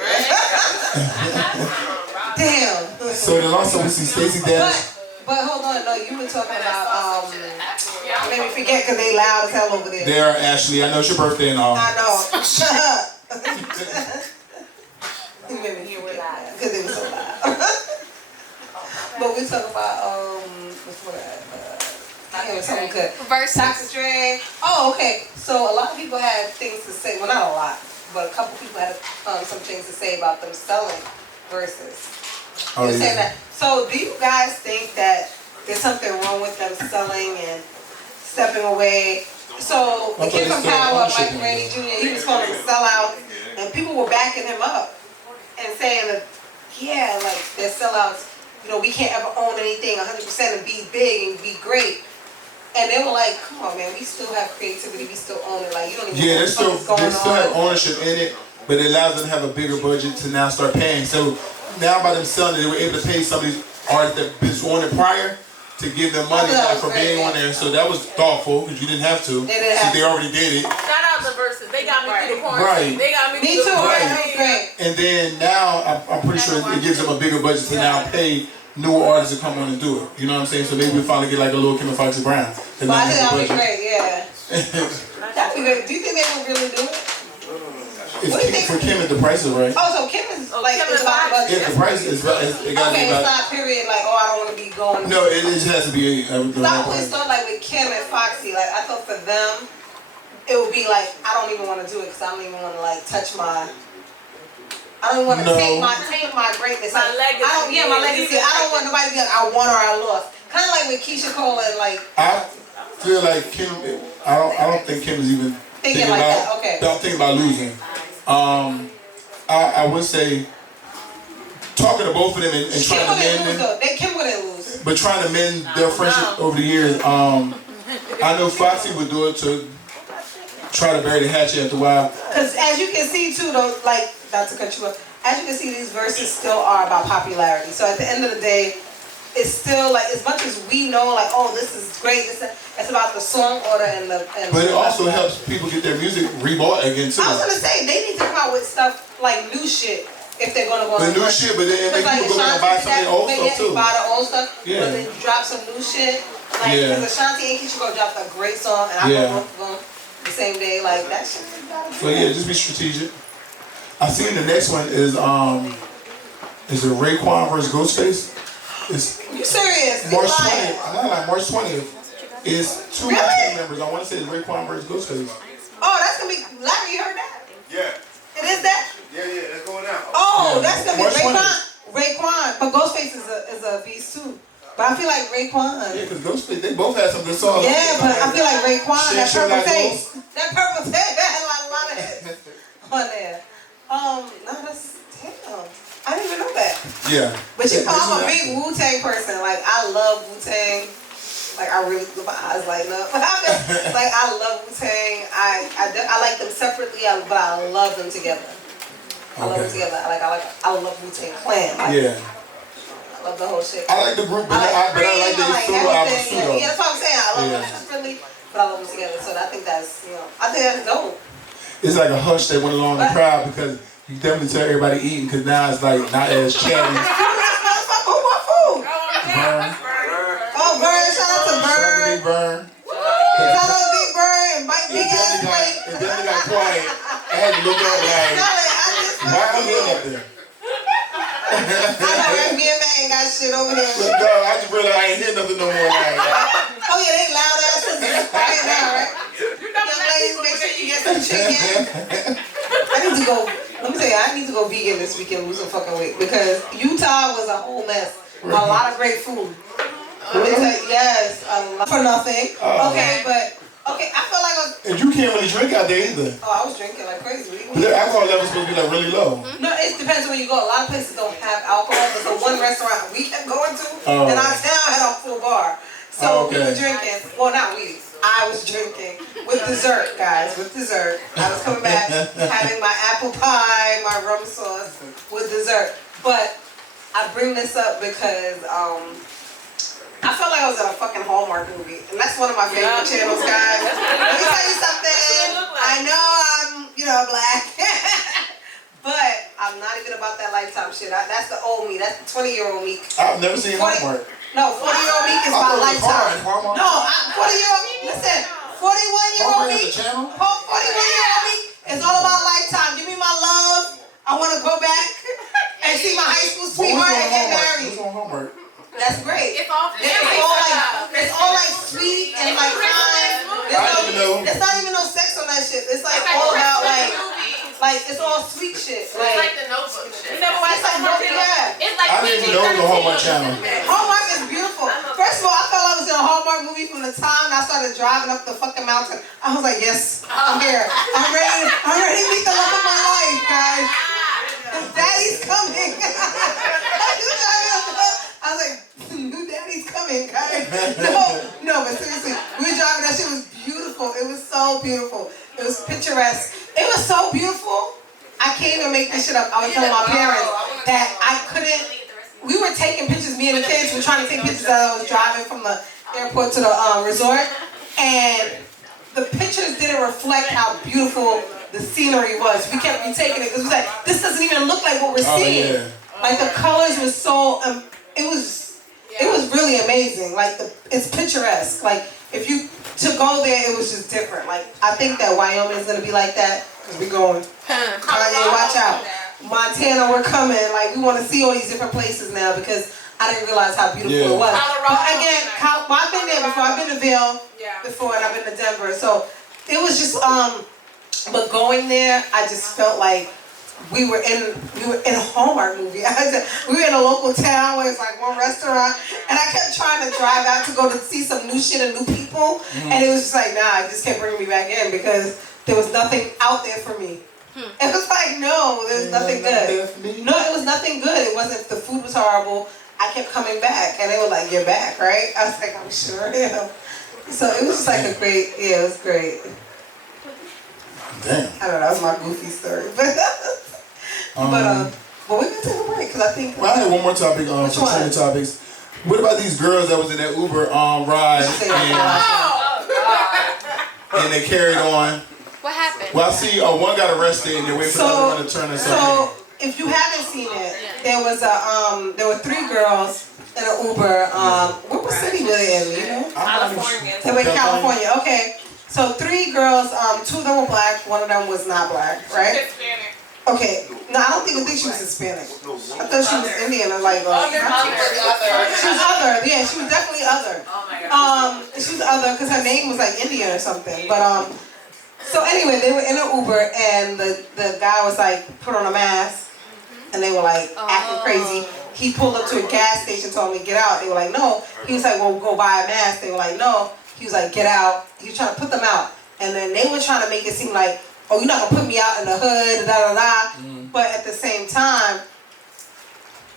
Damn. So then also we see Stacey Dash. But hold on, no, you were talking about made me forget because they loud as hell over there. They are Ashley. I know it's your birthday and all. I know. Shut up. You made me forget because they were so loud. But we talk about before that. Something good. Toxic Dre. Oh, okay. So a lot of people had things to say. Well, not a lot, but a couple people had some things to say about them selling Versus. Oh, You're saying that. So do you guys think that there's something wrong with them selling and stepping away? So the kid from Power, Mike Randy Jr., he was calling them sellouts, and people were backing him up and saying that, yeah, like they're sellouts. You know, we can't ever own anything 100% and be big and be great. And they were like, come on, man, we still have creativity, we still own it. Like, you don't even know what's going on. They still have ownership in it, but it allows them to have a bigger budget to now start paying. So now by them selling it, they were able to pay some of these artists that been on it prior to give them money for being on there. So that was thoughtful, because you didn't have to. They already did it. Shout out to Versus. They got me through the quarantine. Right. They got me Me too, right. And then now, I'm pretty sure it gives them a bigger budget to now pay newer artists to come on and do it. You know what I'm saying? So maybe we finally get like a little Kim and Foxy Brown. But I think that would be great, yeah. That'd be great. Do you think they would really do it? What do you think? For Kim, the price is right. Oh, so Kim is like, it's about the budget. Yeah, the price is right. It gotta Okay, be it's about, not period like, oh, I don't want to be going. no, it just has to be. I always thought like with Kim and Foxy, like I thought for them, it would be like, I don't even want to do it because I don't even want to like touch my I don't want to No. take my greatness. My legacy. My legacy. I don't want nobody to be like, I won or I lost. Kind of like with Keisha Cole and like. I feel like Kim. I don't think Kim is even Thinking like that. Okay. Don't think about losing. I would say talking to both of them and trying to mend them. Kim wouldn't lose. But trying to mend their friendship over the years. I know Foxy would do it to try to bury the hatchet after a while. Because as you can see too, though, like, not to cut you off, as you can see, these verses still are about popularity. So at the end of the day, it's still like, as much as we know, like, oh, this is great, it's about the song order and the. But it also helps people get their music rebought again too. I was gonna say they need to come out with stuff like new shit if they're gonna go. The new shit, but then make people go and buy some of their old stuff too. Buy their old stuff, Yeah. but then drop some new shit. Like, because Ashanti and Keisha Cole dropped a great song, and I heard both of them the same day. Like, that shit is gotta be. So yeah, just be strategic. I seen the next one is it Raekwon versus Ghostface? It's You serious? March 20th. I'm not like March 20th. It's two team members. I want to say it's Raekwon versus Ghostface. Oh, that's gonna be Larry. You heard that? Yeah. It is that? Yeah, that's going out. Oh, Yeah. that's gonna be March Raekwon. But Ghostface is a beast too. But I feel like Raekwon. Yeah, because Ghostface, they both had some good songs. Yeah, but I feel like Raekwon, that Shit, purple Like face. That purple face had a lot of hits on there. No, that's damn. I didn't even know that. Yeah. But you know, I'm a big Wu-Tang person. Like, I love Wu-Tang. Like, I really, my eyes lighting up. Like, I love Wu-Tang. I like them separately, but I love them together. I love them together. I love Wu-Tang Clan. Like, Yeah. I love the whole shit. I like the group, but I like the solo albums too. Yeah, that's what I'm saying. I love them separately, but I love them together. So I think that's, I think that's dope. It's like a hush that went along the crowd because you definitely tell everybody eating because now it's like not as chatty. Who want food? Burn. Oh, Burn. Shout out to Burn. Burn. Shout out to Big Burn and Mike Big Ass Plate. It definitely got quiet. I had to look up like, why am I up there? I know me and Matt ain't got shit over there. Look, no, I just realized I ain't hear nothing no more. Like, Oh yeah, they loud asses. It's quiet now, right? Young ladies, make sure you get some chicken. I need to go. Let me tell you, I need to go vegan this weekend, lose some fucking weight because Utah was a whole mess. A lot of great food. Let me tell you, yes, a lot for nothing. Okay, but okay, I feel like and you can't really drink out there either. I was drinking like crazy. Their alcohol level's supposed to be like really low. No, it depends on where you go. A lot of places don't have alcohol, but the one restaurant we kept going to in our town had a full bar. So we were drinking. Well, not we. I was drinking with dessert, guys. With dessert. I was coming back having my apple pie, my rum sauce with dessert. But I bring this up because I felt like I was in a fucking Hallmark movie, and that's one of my favorite channels, guys. Let me tell you something. I know I'm, black, but I'm not even about that Lifetime shit. That's the old me. That's the 20-year-old me. I've never seen Hallmark. No, 40-year-old me is my Lifetime. No, 40-year-old me. Listen, 41-year-old me. 41-year-old me is all about Lifetime. Give me my love. I want to go back and see my high school sweetheart and get married. Who's on Hallmark? That's great. It's all it's all like sweet and like kind. There's not even no sex on that shit. It's like all about like it's all sweet shit. It's like the Notebook shit. You never watched that movie? Yeah. It's like I didn't even know it was a Hallmark channel. Hallmark is beautiful. First of all, I felt like I was in a Hallmark movie from the time I started driving up the fucking mountain. I was like, yes, I'm here. I'm ready to meet the love of my life, guys. Daddy's coming. I was like, new daddy's coming, guys. No, but seriously, we were driving. That shit was beautiful. It was so beautiful. It was picturesque. It was so beautiful. I can't even make this shit up. I was telling my parents that I couldn't. We were taking pictures. Me and the kids were trying to take pictures as I was driving from the airport to the resort, and the pictures didn't reflect how beautiful the scenery was. We kept retaking it because we was like, this doesn't even look like what we're seeing. Yeah. Like the colors were so. It was really amazing. Like it's picturesque. Like if you to go there, it was just different. Like I think that Wyoming is gonna be like that because we're going. Kanye, watch out. Montana, we're coming. Like we want to see all these different places now because I didn't realize how beautiful it was. But again, I've been there before. I've been to Vail before, and I've been to Denver. So it was just but going there, I just felt like we were in a Hallmark movie. We were in a local town where it's like one restaurant, and I kept trying to drive out to go to see some new shit and new people, and it was just like, nah, it just kept bringing me back in because there was nothing out there for me. It was like, no, there was nothing good. No, it was nothing good. It wasn't, the food was horrible. I kept coming back, and they were like, you're back, right? I was like, I'm sure, yeah. So it was just like a great, yeah, it was great. Damn. I don't know, that was my goofy story. But we're going to take a break, because I think... Well, I had one more topic, some trending topics. What about these girls that was in that Uber ride and they carried on? What happened? Well, I see one got arrested and they're waiting for the other one to turn themselves in. If you haven't seen it, there were 3 girls in an Uber. What city were they in? You know? California. They were in California. Okay. So 3 girls. 2 of them were black. 1 of them was not black. Right? Hispanic. Okay. No, I don't even think she was Hispanic. I thought she was Indian or like. Other. She was other. Yeah, she was definitely other. Oh my God. She was other because her name was like Indian or something. But So anyway, they were in an Uber and the guy was like, put on a mask. And they were like acting crazy. He pulled up to a gas station, told me, get out. They were like, no. He was like, well, go buy a mask. They were like, no. He was like, get out. He was trying to put them out. And then they were trying to make it seem like, oh, you're not going to put me out in the hood, da-da-da. But at the same time,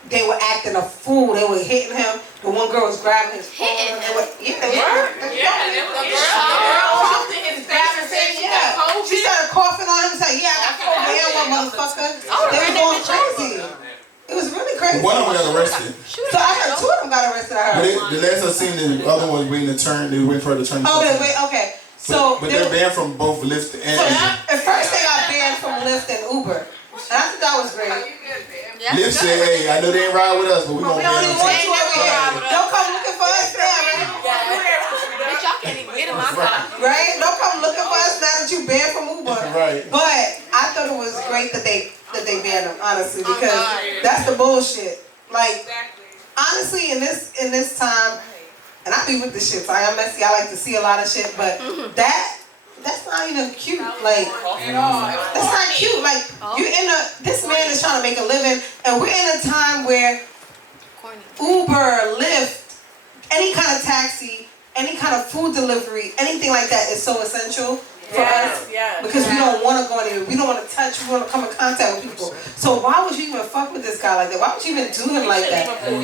they were acting a fool. They were hitting him. The one girl was grabbing his phone. Hitting him? She started coughing on him and said, yeah, I got COVID and one motherfucker. They were going crazy. It was really crazy. One of them got arrested. So I heard 2 of them got arrested, I heard. But the last I seen, the other one was waiting to turn. They were waiting for her to turn. Okay. So but they're banned from both Lyft and Uber. At first they got banned from Lyft and Uber. And I think that was great. Lyft said, hey, I know they ain't ride with us, but we gonna We don't ban even them. want you over here. Don't come looking for us now, right? Bitch, y'all can't even get in my car. Right? Don't come looking for us now that you banned from Uber. Right. But I thought it was great that they banned them, honestly, because that's the bullshit. Like, honestly, in this time, and I be with this shit, so I am messy. I like to see a lot of shit, but that's not even cute. Like, that's not cute. Like, this man is trying to make a living, and we're in a time where Uber, Lyft, any kind of taxi, any kind of food delivery, anything like that is so essential for us. Because we don't want to go anywhere. We don't want to touch. We want to come in contact with people. So why would you even fuck with this guy like that? Why would you even do him like that? They were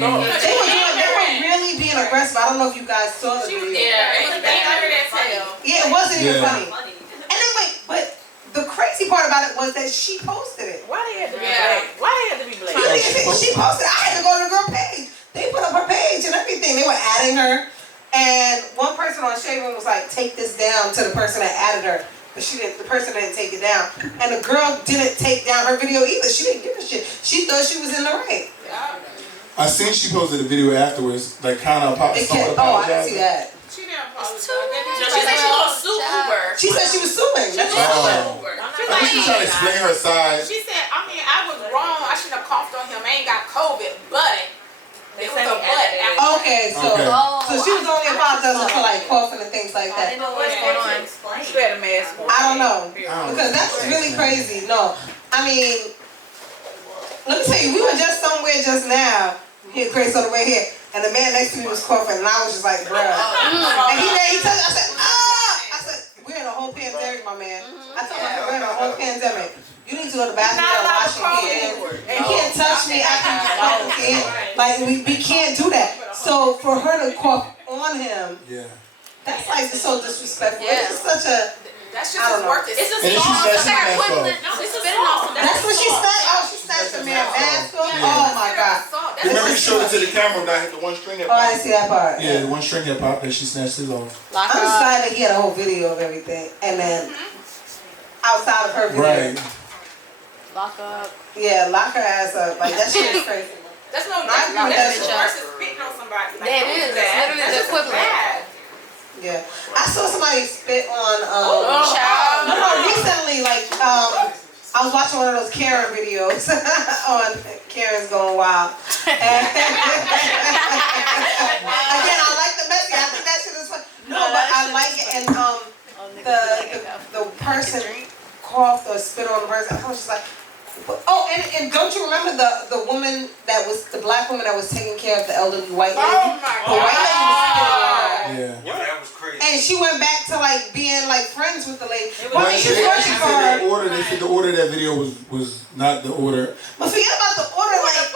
really being aggressive. I don't know if you guys saw the video. Yeah, it wasn't even funny. And then but the crazy part about it was that she posted it. Why they had to be black? Why they had to be black? She posted it. I had to go to the girl page. They put up her page and everything. They were adding her. And one person on Shaven was like, take this down to the person that added her. But the person didn't take it down. And the girl didn't take down her video either. She didn't give a shit. She thought she was in the right. I seen she posted a video afterwards, like kind of apologizing. Oh, I didn't see that. She didn't apologize. She said she was gonna sue Uber. She said she was suing. That's Uber. I think she's trying to explain her side. She said, I was wrong. I shouldn't have coughed on him. I ain't got COVID, but it was a but. Okay, so she was only apologizing for like coughing and things like that. I didn't know what's going on. She had a mask on. I don't know. Because that's really crazy. No. I mean, let me tell you, we were just somewhere just now. Here, Grace on the way here. And the man next to me was coughing, and I was just like, bruh. And he touched, I said, I said, we're in a whole pandemic, my man. I told him, we're in a whole pandemic. You need to go to the bathroom and wash your hands. You can't touch me after you fucking can. Like, we can't do that. So for her to cough on him, that's like so disrespectful. It's such a... That's just as worth it. It's just and that's what she said. Oh, she snatched the man mask off. Oh my God. Remember you showed it to the camera when I hit the one string hip hop? Oh, hop? I didn't see that part. Yeah, the one string hip hop that she snatched it off. I'm excited that he had a whole video of everything. And then outside of her video. Right. Lock up. Yeah, lock her ass up. Like, that shit is crazy. That's no different. That's versus spitting on somebody. Like, that is. That's literally the equivalent. Yeah, I saw somebody spit on. Child. No, recently, like I was watching one of those Karen videos on Karen's Going Wild. And again, I like the message. I think that shit is fun. No, but I like it. And the person coughed or spit on the person. I was just like, Oh, and don't you remember the woman that was the black woman that was taking care of the elderly white lady? Oh my The white lady was spitting on her. Yeah. Yo, that was crazy. And she went back to like being like friends with the lady. Well, I But mean, she's they working actually for said her. they said the order of that video was not the order. But forget about the order, like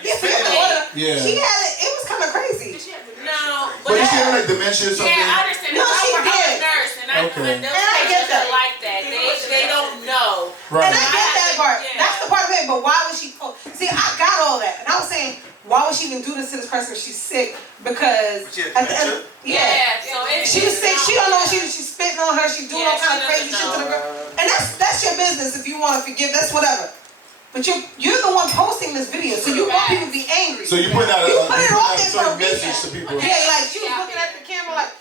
forget the order. Yeah. She had it was kind of crazy. No, But she had like dementia or something. yeah, I understand. No, I she work- I'm did. a nurse, and I Okay. and those And I get patients that. are like that. They don't know. Right. And I get that part. Yeah. That's the part of it. But why would she post? See, I got all that, and I was saying, why would she even do this to this person if she's sick? Because But she had at the end, dementia? yeah. So She's sick. She don't know what she's spitting on her. She's doing all kind of crazy shit to the girl. And that's your business. If you want to forgive, that's whatever. But you're the one posting this video, so you want people to be angry. So you put out You put it on a there for a certain message reason. to people. Yeah, like she was looking at the camera like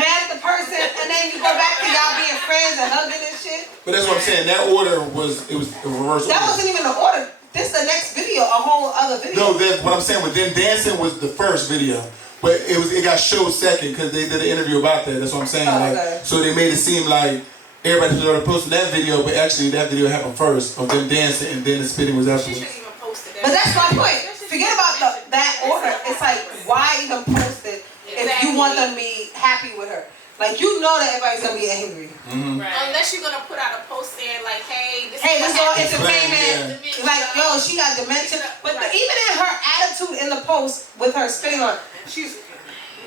mad at the person, and then you go back to y'all being friends and hugging and shit. But that's what I'm saying. That order was a reverse That order. wasn't even the order. This the next video, a whole other video. No, what I'm saying with them dancing was the first video, but it got showed second because they did an interview about that. That's what I'm saying. Oh, like, okay. so they made it seem like everybody started posting that video, but actually that video happened first of them dancing, and then the spitting was She afterwards. shouldn't even post it. But that's my point. Forget about that order. It's like, why even post it if you want them to be happy with her? Like, you know that everybody's gonna be angry. Mm-hmm. Right. Unless you're gonna put out a post saying like, hey, this Hey, is this is what all happened. entertainment. Yeah. Like, yo, she got dementia. But even in her attitude in the post with her spitting on, she's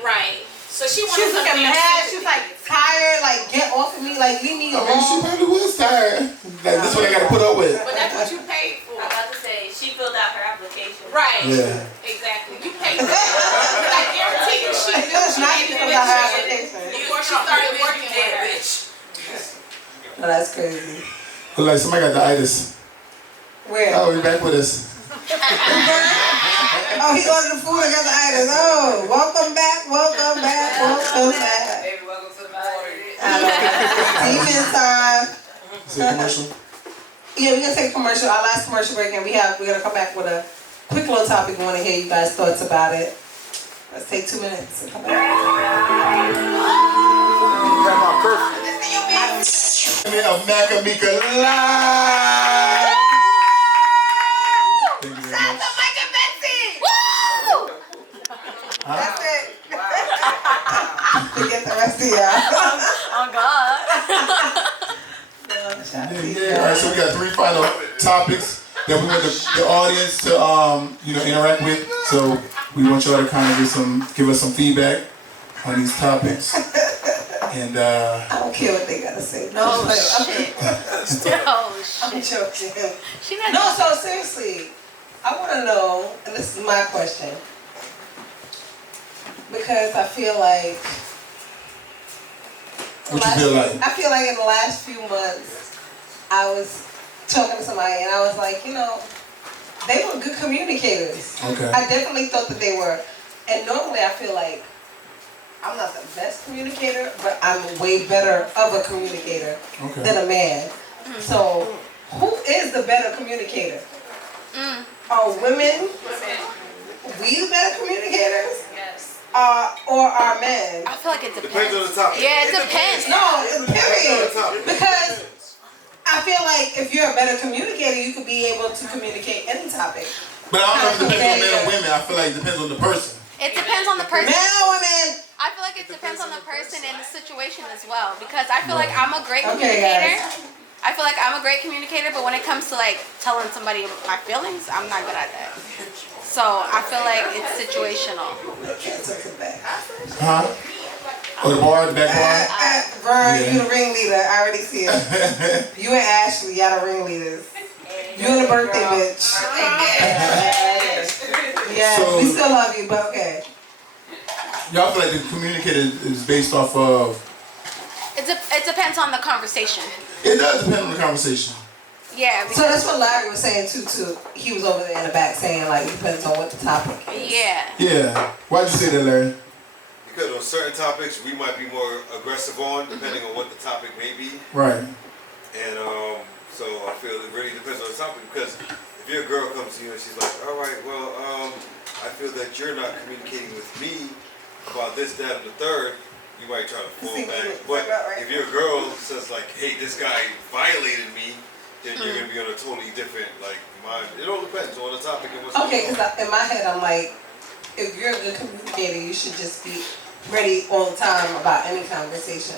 Right. So she she was looking mad. She was like tired. Like, get off of me. Like, leave me I mean, she alone. probably was tired. Like, this is what I got to put up with. But that's what you paid for. I'm about to say, she filled out her application. Right. Yeah. Exactly. You paid for it. I guarantee you she knew It's she not needed even it about her application. before she started working with her. No, that's crazy. But like somebody got the itis. Where? Oh, he back with us. Oh, he ordered the food and got the items. Oh, welcome back, welcome back, welcome back. Baby, welcome to the party. Defense time. Is it a commercial? Yeah, we're gonna take a commercial, our last commercial break, and we're gonna come back with a quick little topic. We wanna hear you guys' thoughts about it. Let's take 2 minutes and come back. Of Meeka live. Thank you very much. That's it. Forget the rest of y'all. Oh God. Yeah. All right, so we got 3 final topics that we want the audience to interact with. So we want y'all to kind of give us some feedback on these topics. And I don't care what they gotta say. No, Oh shit. Oh I'm shit. joking. She not. No, so seriously, I wanna know, and this is my question, because I feel like what you feel like? I feel like in the last few months, I was talking to somebody and I was like, they were good communicators. Okay. I definitely thought that they were. And normally I feel like I'm not the best communicator, but I'm way better of a communicator Okay. than a man. So, who is the better communicator? Are women we the better communicators? Yes. Or are men? I feel like it depends. Depends on the topic. Yeah, it depends. No, period. Topic. Because I feel like if you're a better communicator, you could be able to communicate any topic. But I don't know if it depends on men or women. I feel like it depends on the person. It depends on the person. Men or women? I feel like it depends on the person and the situation as well. Because I feel like I'm a great Okay, communicator. guys. I feel like I'm a great communicator, but when it comes to like telling somebody my feelings, I'm not good at that. So I feel like it's situational. Can't take it back. Huh? Or the bar, the back bar? Vern, Yeah. you the ringleader. I already see it. You and Ashley, y'all the ringleaders. You and the birthday bitch. Yeah, So- we still love you, but okay. Y'all feel like the communicator is based off of... It depends on the conversation. It does depend on the conversation. Yeah. So that's what Larry was saying too. He was over there in the back saying like it depends on what the topic is. Yeah. Yeah. Why'd you say that, Larry? Because on certain topics we might be more aggressive on, depending on what the topic may be. Right. And so I feel it really depends on the topic, because if your girl comes to you and she's like, all right, well, I feel that you're not communicating with me about this, that, and the third, you might try to fall back. But if your girl says like, hey, this guy violated me, then you're gonna be on a totally different mind. It all depends on the topic and what's Okay, going on. because in my head I'm like, if you're a good communicator, you should just be ready all the time about any conversation.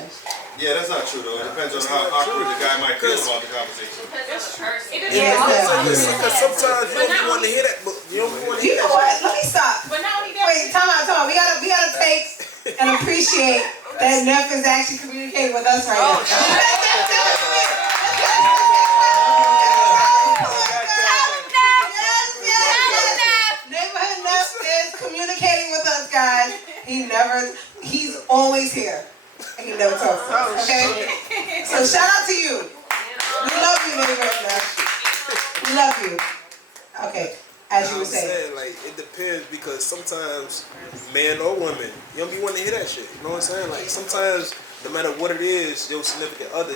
Yeah, that's not true though. It depends on how awkward the guy might feel about the conversation. Because sometimes you don't want to hear that, but you don't want to You hear know that. what? Let me stop. But now he Wait, time out. We gotta take and appreciate that Neff is actually communicating with us right now. Neighborhood Neff is communicating with us, guys. He's always here. And he never talks to us, okay? So shout out to you. We love you, Neighborhood Neff. We love you. Okay, as you were saying. Like, it depends because sometimes, man or woman, you don't be wanting to hear that shit. You know what I'm saying? Like, sometimes, no matter what it is, your significant other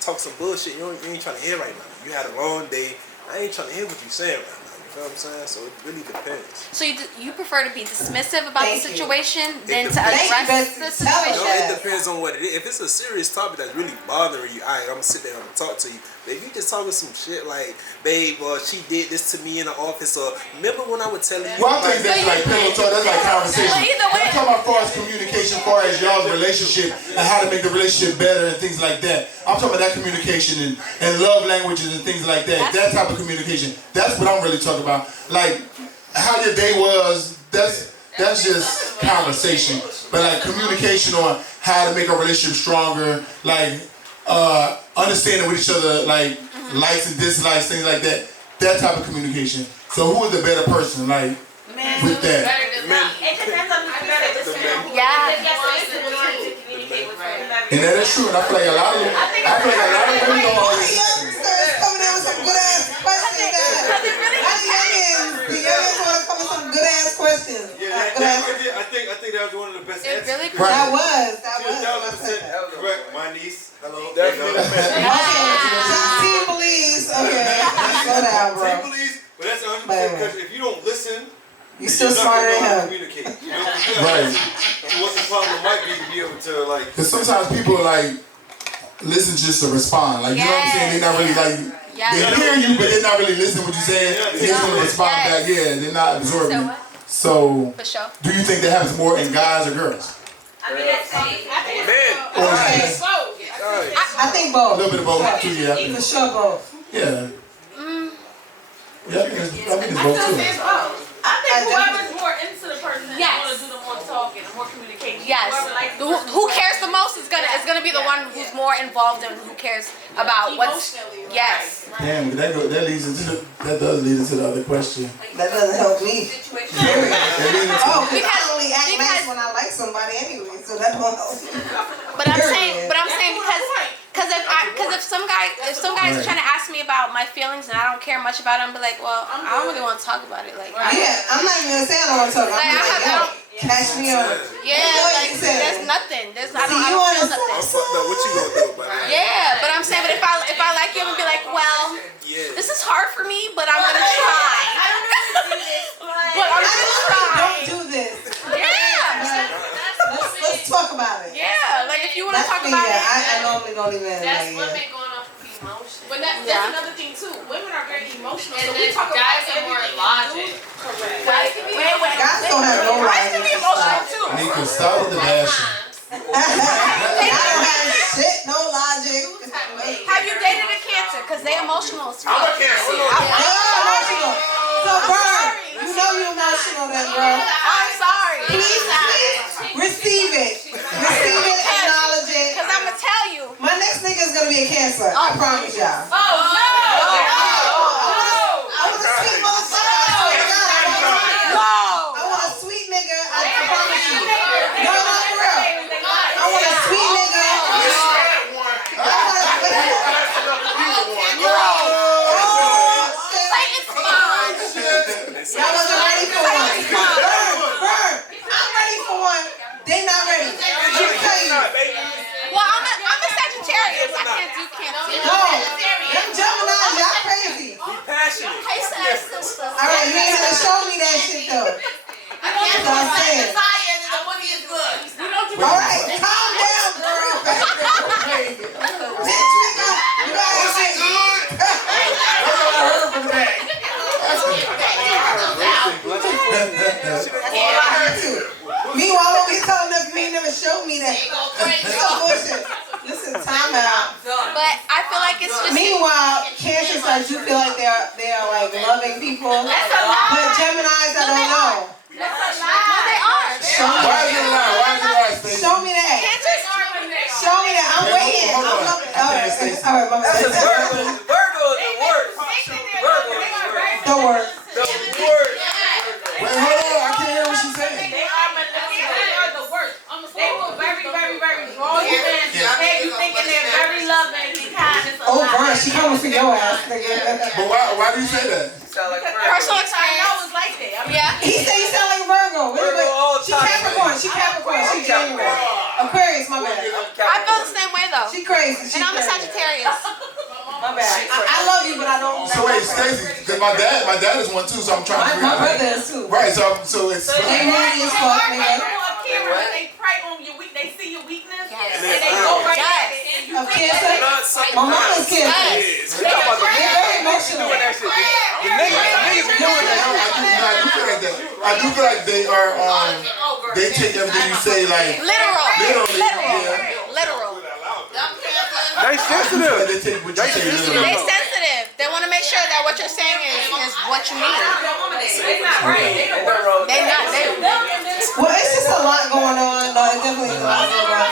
talk some bullshit you ain't trying to hear right now. You had a long day. I ain't trying to hear what you're saying right now. You know what I'm saying? So it really depends. So you prefer to be dismissive about Thank the you. situation than to Thank you, address Bessie. the Tell us situation? that. It depends on what it is. If it's a serious topic that's really bothering you, I'm gonna sit there and talk to you. But if you just talking some shit like, babe, she did this to me in the office, or remember when I would tell you? Well, I think that's like pillow talk. That's like conversation. Well, either way- I'm talking about far as communication, far as y'all's relationship and how to make the relationship better and things like that. I'm talking about that communication and love languages and things like that. That type of communication. That's what I'm really talking about. Like how your day was. That's just conversation. But like communication on how to make a relationship stronger. Like understanding with each other, like likes and dislikes, things like that. That type of communication. So who is the better person? Like with that. It depends on who's better with them. Yeah. And that is true. And I feel like a lot of women don't always. The youngsters coming in with some good ass questions, guys. The youngins want to come with some good ass questions. I think that was one of the best answers. Really That was. 1000% correct. My niece. Hello. Definitely. Team Belize. Okay. Slow down, bro. Team believes, but that's 100% because if you don't listen, You still you're not smarter gonna know how to than him. communicate. You know, 'cause you gotta Right. listen to what the problem might be to be able to like. Because sometimes people like listen just to respond. Like you know what I'm saying? They're not really like they hear you, but they're not really listening to what you're saying. They just want to respond back. Yeah, they're not absorbing. So, For sure. do you think that happens more in guys or girls? I mean, that's I think A both. little bit of both too. Yeah. For sure, both. Yeah. Yeah, I think it's both too. I think whoever's more into the person is Yes. going to do the more talking, the more communication. Yes. Whoever likes Who cares the most is gonna be the one who's more involved and who cares about what's. Emotionally. Yes. Damn, that does lead into the other question. That doesn't help me. Oh, because I Because- only act nice because- when I like somebody anyway, so that don't help me. But I'm saying because if some guy is trying to ask me about my feelings and I don't care much about it, I'm be like, well, I don't really want to talk about it. Like, Yeah, I'm not even gonna say I don't want to talk. I'm Like, like, I yo, catch me on. like there's nothing. I don't See, you feel on the nothing. I'm fucked up. What you gonna do about it? Yeah, but I'm saying, but if I like you, I'm gonna be like, well, Yeah. this is hard for me, but I'm gonna try. But I'm gonna try. Don't do this. Yeah. Let's talk about it. Yeah, like if you want to That's talk me. about Yeah, it. I normally don't even. That's like, women yeah. going off of emotion. But Yeah. that's another thing too. Women are very emotional. And So we then talk about guys are more everything logic. Correct. Wait. Guys don't have no Guys can life. be emotional too. Nika, stop with the bashing. I don't have shit, no logic. Have you dated a Cancer? Because they emotional as fuck. I'm a Cancer. You're emotional. So, Bird, you know you're emotional then, bro. I'm sorry. Please receive it. Receive it, acknowledge it. Because I'm going to tell you. My next nigga is gonna be a Cancer. I promise y'all. Oh no! I was a sweet motherfucker. I swear to God. I want a sweet nigga. I promise you. No, for real. I want a sweet nigga. Say it's fine. Y'all wasn't ready for it. Burn. I'm showed me that. It's so bullshit. Listen, time out. But I feel like it's just. Meanwhile, Cancer stars do feel like they are like loving people. But Geminis, I don't know. No, they are. Why is it a lie? Why is it a lie, Stacey? Show me that. Show me that. I'm waiting. I'm looking. All right, my bad. Virgo is the worst. Virgo is the worst. The word. The worst. Wait, hold on. I can't hear what she's saying. They are manipulative. They are the worst. They will very, very, very draw you in. Have you thinking they're very loving and kind. Oh, Vern, she coming for your ass. But why do you say that? Sound like Personal Virgo. I know experience. it's like that. I mean, Yeah. He said you sound like Virgo. Virgo all She time. Capricorn. She Capricorn. She January. Aquarius, my bad. I feel the same way though. She crazy. She And I'm a crazy. Sagittarius. My bad. I love you, but I don't. So wait, Stacey, because my dad is one too, so I'm trying to figure My out. brother is too. Right, so it's. They moody as fuck, nigga. They prey on your weak. They see your weakness Yes. and they go right Yes. at it. And you Of think Cancer? Not something. My mama's Cancer. Yes. We talking about the They're very emotional. doing that shit. The niggas be doing that shit. I do feel like that. I do feel like they are. They take everything you say like. Literal. Literally, Literal. They sensitive. They take what you say literally. They sensitive. They want to make sure that what you're saying is what you mean. they not right. They the worst. They not. They. Well, it's just a lot going on. No, it definitely is a lot going on.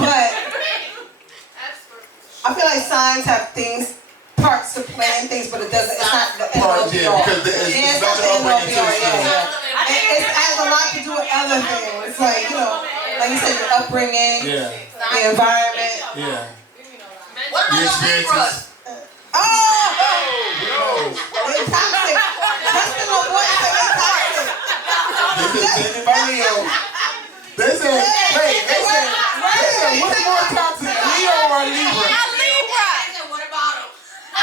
But I feel like signs have parts to play in things, but it doesn't. It's not the end all be all. Because it's It's not about the your end all upbringing be all. too. Yeah. It has a lot to do with other things. It's like like you said, your upbringing, Yeah, the environment. yeah. What about Your the experiences. Libras? They toxic. Justin LaBoy said they toxic. This is taken by Leo. They said, what's more toxic, Leo or Libra? A Libra. What about them?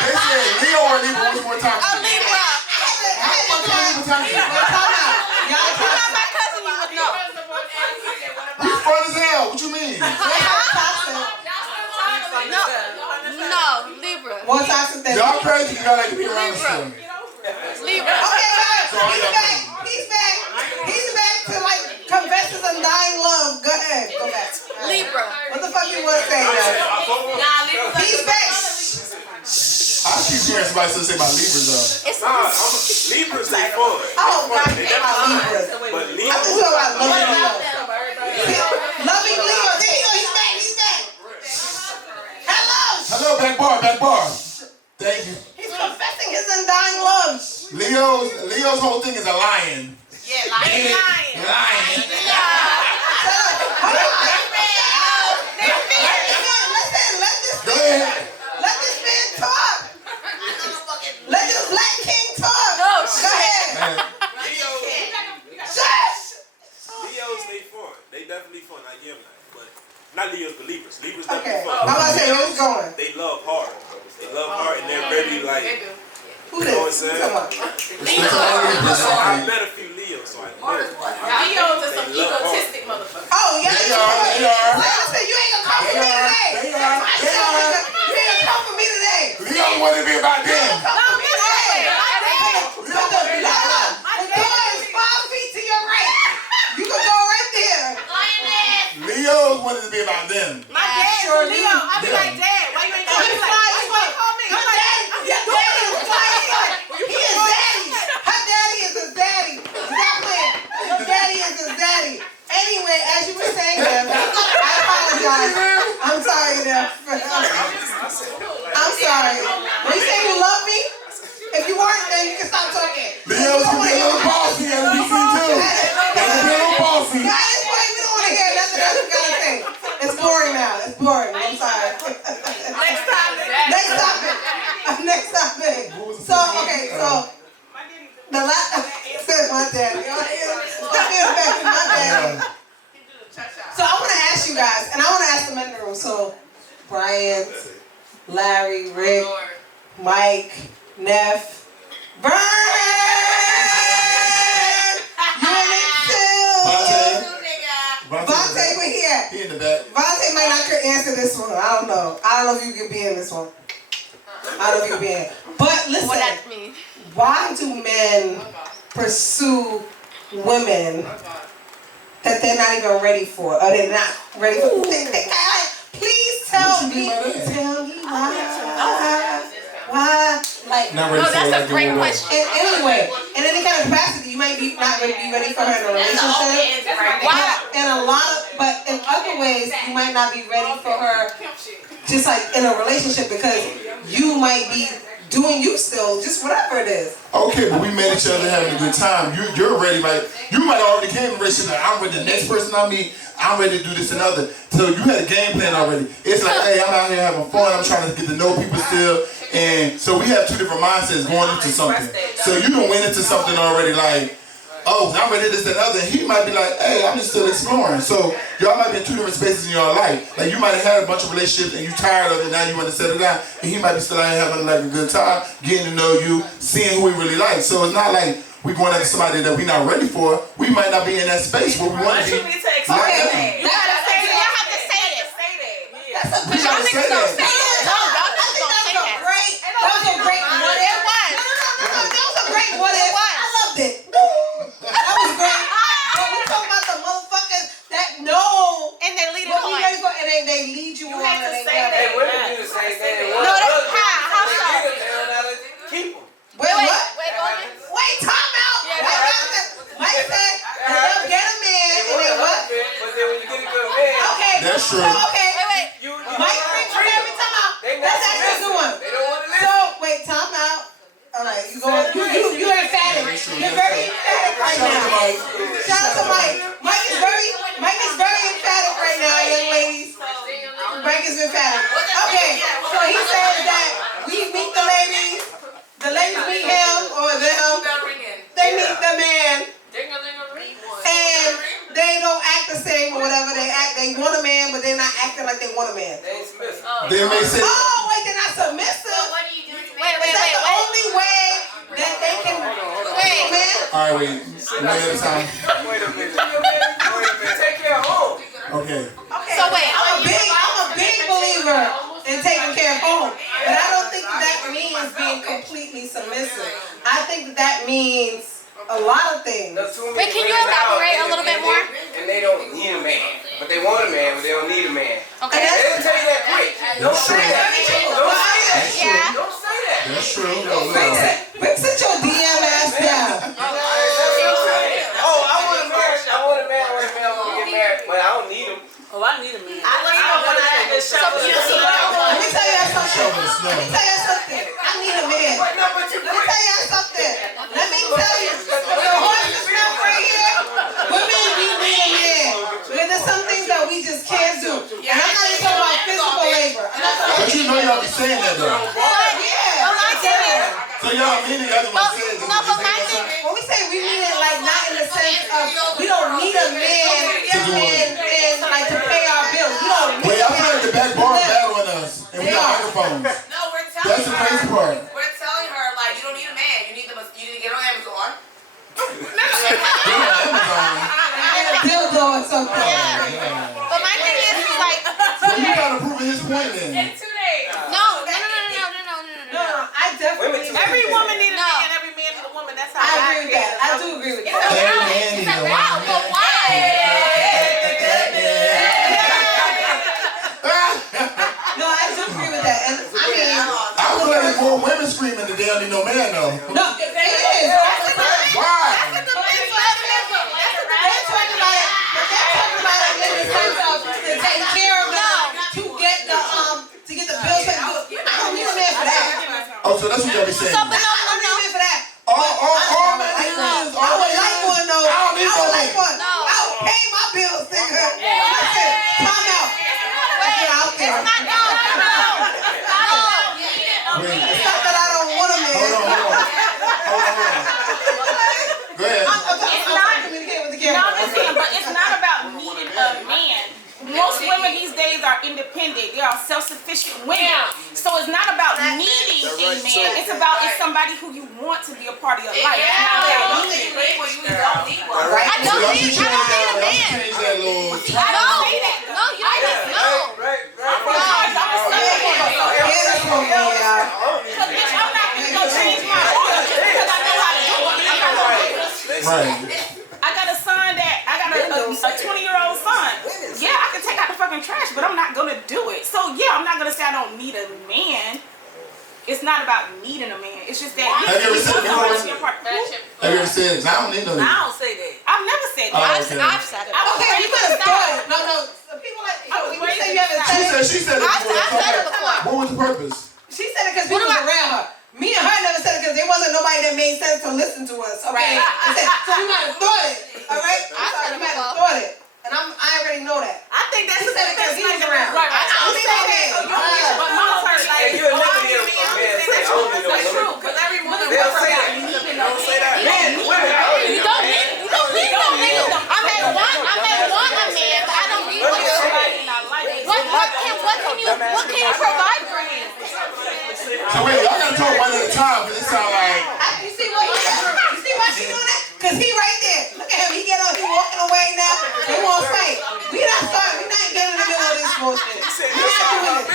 They said Leo or Libra, what's more A toxic? Libra. How much is Libra toxic? If you're not my cousin, you would know. We fun as hell. What you mean? No, Libra. More toxic than Y'all crazy. Y'all like to be around the Libra. story. Libra. Okay, guys, So all he's y'all back. He's back. He's back to like confesses undying love. Go ahead. Go back. Libra. What the fuck you want to say now? He's back. I keep hearing somebody say about Libras though. It's Libras, they fun. Oh, God, they about Libras. But I'm Libras, just talking about loving Leo. Loving Leo. There you go. He's back. He's back. Hello. Hello, back bar. Thank you. He's confessing his undying love. Leo's whole thing is a lion. Yeah, like Lion. Listen, Go ahead. let this man talk. Let this black king talk. No, Go ahead. Shush. Leos, they fun. They definitely fun. I give them that. But not Leos, but Libras. Libras Okay. definitely I'm fun. about to say, where's it going? They love hard. They love hard, and they're very like. Who You know what I'm this? saying? Come on. I met a few Leos, so I know. Leos are some egotistic motherfuckers. Oh, yeah. They are. Listen, you ain't gonna come for me today. They are. You ain't gonna come for me today. Leo want to be about them. Come for me today. The door is 5 feet to your right. You can go right there. Leo's wanted to be about them. My dad, sure Leo, do. I be like, Dad, why you ain't He call me? fly. Why you call me? Her daddy is flying. He is daddy. Her daddy is his daddy. Stop playing. Your daddy is his daddy. Anyway, as you were saying, I apologize. I'm sorry, I'm sorry. When you say you love me, if you weren't, then you can stop talking. Leo's can be a little bossy as we see too. They can be a little bossy. Guys, we don't want to hear nothing else you gotta say. It's boring now. It's boring. I'm sorry. Next time. Next topic. Next topic. So, okay, so the last said my daddy. Let me back to my daddy. So I want to ask you guys, and I want to ask the men in the room. So, Brian, Larry, Rick, Mike, Neff, Brian, you in it too. Vontae, we're here. He in the back. Vontae might not could answer this one. I don't know. I don't know if you could be in this one. I don't know if you could be in it. But listen, what that mean? why do men pursue women that they're not even ready for, or they're not ready for. Please tell me why. Like, Not ready No, for that's like a great what? question. and anyway, in any kind of capacity, you might be not ready, be ready for her in a relationship. Why? And a lot of, but in other ways, you might not be ready for her, just like in a relationship, because you might be doing you still, just whatever it is. Okay, but we met each other having a good time. You're ready, like you might already came in a relationship. Like, I'm ready. The next person I meet, I'm ready to do this and other. So you had a game plan already. It's like, hey, I'm out here having fun. I'm trying to get to know people still, and so we have two different mindsets going into something. So you done went into something already like, oh, I'm ready to this and other. And he might be like, hey, I'm just still exploring. So y'all might be in two different spaces in your life. Like you might have had a bunch of relationships and you tired of it. Now you want to settle down. And he might be still out here having like a good time, getting to know you, seeing who he really likes. So it's not like we going after somebody that we're not ready for. We might not be in that space where we want to be. Okay. You have to say it. That's a Because y'all niggas don't say it. No, y'all niggas don't say that. That was a great what if. It was. No, that was a great what if. I loved it. That was great. But we talking about the motherfuckers that know And they lead it what we on. ready for, and they lead you on. had to and they say never- that. Hey, women do the same thing. No, that's how so? Keep them. Wait, what? Wait, go ahead. Wait, time out. Yeah, Wait, Mike said they'll get a man, and they what? But then when you get a good man, Okay. That's true. So, okay. Wait. you Mike brings up every time out. They Let's ask this one. They don't want to listen. So, wait, time out. All right, you going? You emphatic. You're very emphatic right now. Shout out to Mike. Mike is very emphatic right now, young ladies. Mike is emphatic. Okay, so he says that we meet the ladies meet him or them. They meet the man, and they don't act the same or whatever. They want a man, but they're not acting like they want a man. They ain't submissive. They may say, Oh, wait, they're not submissive. Wait. Is that the only way that they can Wait. man? all right, wait, one at a time. Wait a minute. Take care of home. Okay. Okay. So wait. I'm a big believer in taking care of home, but I don't think that means being completely submissive. I think that means a lot of things. Wait, can you elaborate a little bit more? And they don't need a man. But they want a man, but they don't need a man. Okay. They'll tell you that quick. Don't say that. Don't say that. Yeah. Don't say that. That's true. Sit your DM ass down. Oh, I want a man. I want a man. I want to get married. But I don't need him. Oh, I need a man. Let me tell you something. I need a man. Let me tell you something. Let me tell you. The horse's mouth right here. Women, we need a man. Because there's some things that we just can't do. And I'm not even talking about physical labor. I'm not talking But you know y'all be saying that though. yeah. So y'all mean it, y'all just want to say it. No, but my thing. When we say we need it, like not in the sense of we don't need a man and like to pay our bills. We don't need Wait, a I feel like the back bar man. battling us, and we got microphones. No, we're telling That's the crazy part. We're telling her like you don't need a man. You need to get on Amazon. Dildo or something. But my thing is like. So you gotta prove his point then. In 2 days. No. No, I definitely. Every woman needs a No. man, every man needs a woman. That's how I agree with that. I do agree with that. It's a route, but why? No, I do agree with that. And I mean, I feel like there's more women screaming than they don't need no man though. no, it is. Why? They're talking about it in the sense of to take care of them, to get the bills paid. I don't need a man for that. Oh, so that's what y'all be saying. So, but I don't need a man for that. All men need is I would like one though. I don't need I would no like man. one. I would pay my bills, nigga. Listen, time out. Get out there. it's not. No. It's not that I don't want a man. Hold on. Go ahead. I'm trying to communicate with the camera. No, I'm just saying, but it's not about needing a man. Most women these days are independent. They are self-sufficient women. So it's not about needing a man. It's about it's somebody who you want to be a part of your life. It's not about needing. Right? I don't need a man. Change that little. No, you don't need no. Because bitch, I'm not gonna go change my order just because I know how to do it. Right. I got a son that I got a I don't need a man. It's not about needing a man. It's just that Have you ever said it before? Have Have you ever said it? I don't need no nigga. I don't say that. I've never said that. Okay. I've said it. Okay, you could have thought it. No. People like, when you say you haven't said it. She said it before. I've said it before. What was the purpose? She said it because people was around her. Me and her never said it because there wasn't nobody that made sense to listen to us. Okay, so you might have thought it. All right, you might have thought it, and I already know that. I think that's She said it because he was around. Right. I don't think But mama heard Hey, like, you'll never hear a man say, I don't need no that's true. woman. Because every woman They'll say that. Don't say that. Men, women, You don't need no nigga. I may want a man, but I don't need one. What can you provide for me? So wait, y'all gotta talk one at a time because it sound like. You see what he doing? You see why she doing that? Cause he right there. Look at him. He walking away now. They want to fight. We not starting. We not getting in the middle of this bullshit. We not doing it.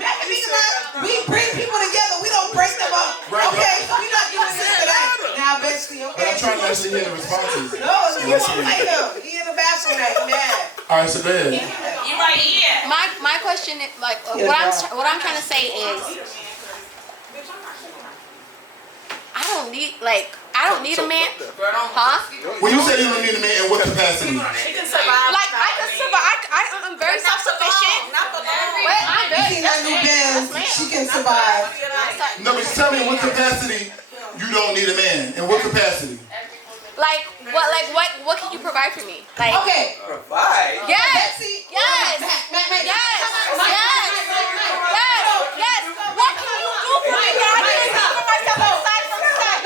Mac and Meeka live. We bring people together. We don't break them up. Okay, so we not doing this today. Now, Betsy, okay? But I'm trying to actually hear the responses. No, you won't fight him. He in the bathroom now. He mad. All right, so go ahead. you right here. My question is like what I'm trying to say is I don't need a man, huh? When you say you don't need a man, in what capacity? She can survive. Like I can survive. I'm very self-sufficient. Not for long. But I'm You see that new Benz? She can survive. No, but tell me in what capacity you don't need a man. In what capacity? what can you provide for me? Like Okay. Provide. yes, Betsy. yes, Mac. yes. What can you do for me that I can't do for myself aside from sex?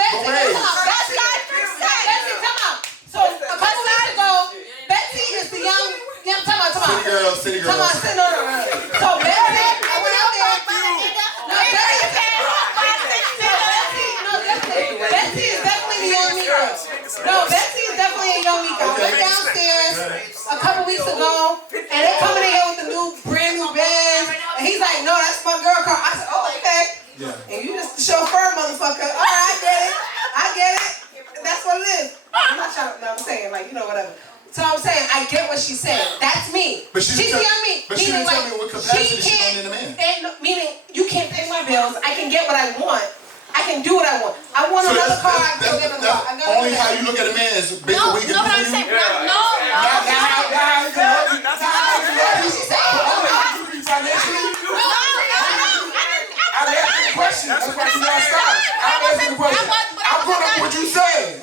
Betsy, come on. So a couple weeks ago, Betsy is the young. Come on. City girl. Come on, sit on her. So Betsy, I went out there. Betsy is definitely the young Meeka. No, Betsy is definitely a young Meeka. I went downstairs a couple weeks ago, and they coming in here with the brand new Benz, and he's like, "No, that's my girl car." I said, "Oh, okay." Yeah. And you just the chauffeur, motherfucker. All right, I get it. That's what it is. I'm not trying to. No, I'm saying like whatever. So I'm saying I get what she's saying. That's me. But she's the young me. But she didn't tell me what capacity she don't need a man. Meaning you can't pay my bills. I can get what I want. I can do what I want. I want another car. I can go get another car. Only how you look at a man is based on what he can do for you. No. I'm asking the question. That's why you don't stop. I'm asking the question. I'm going up what you said.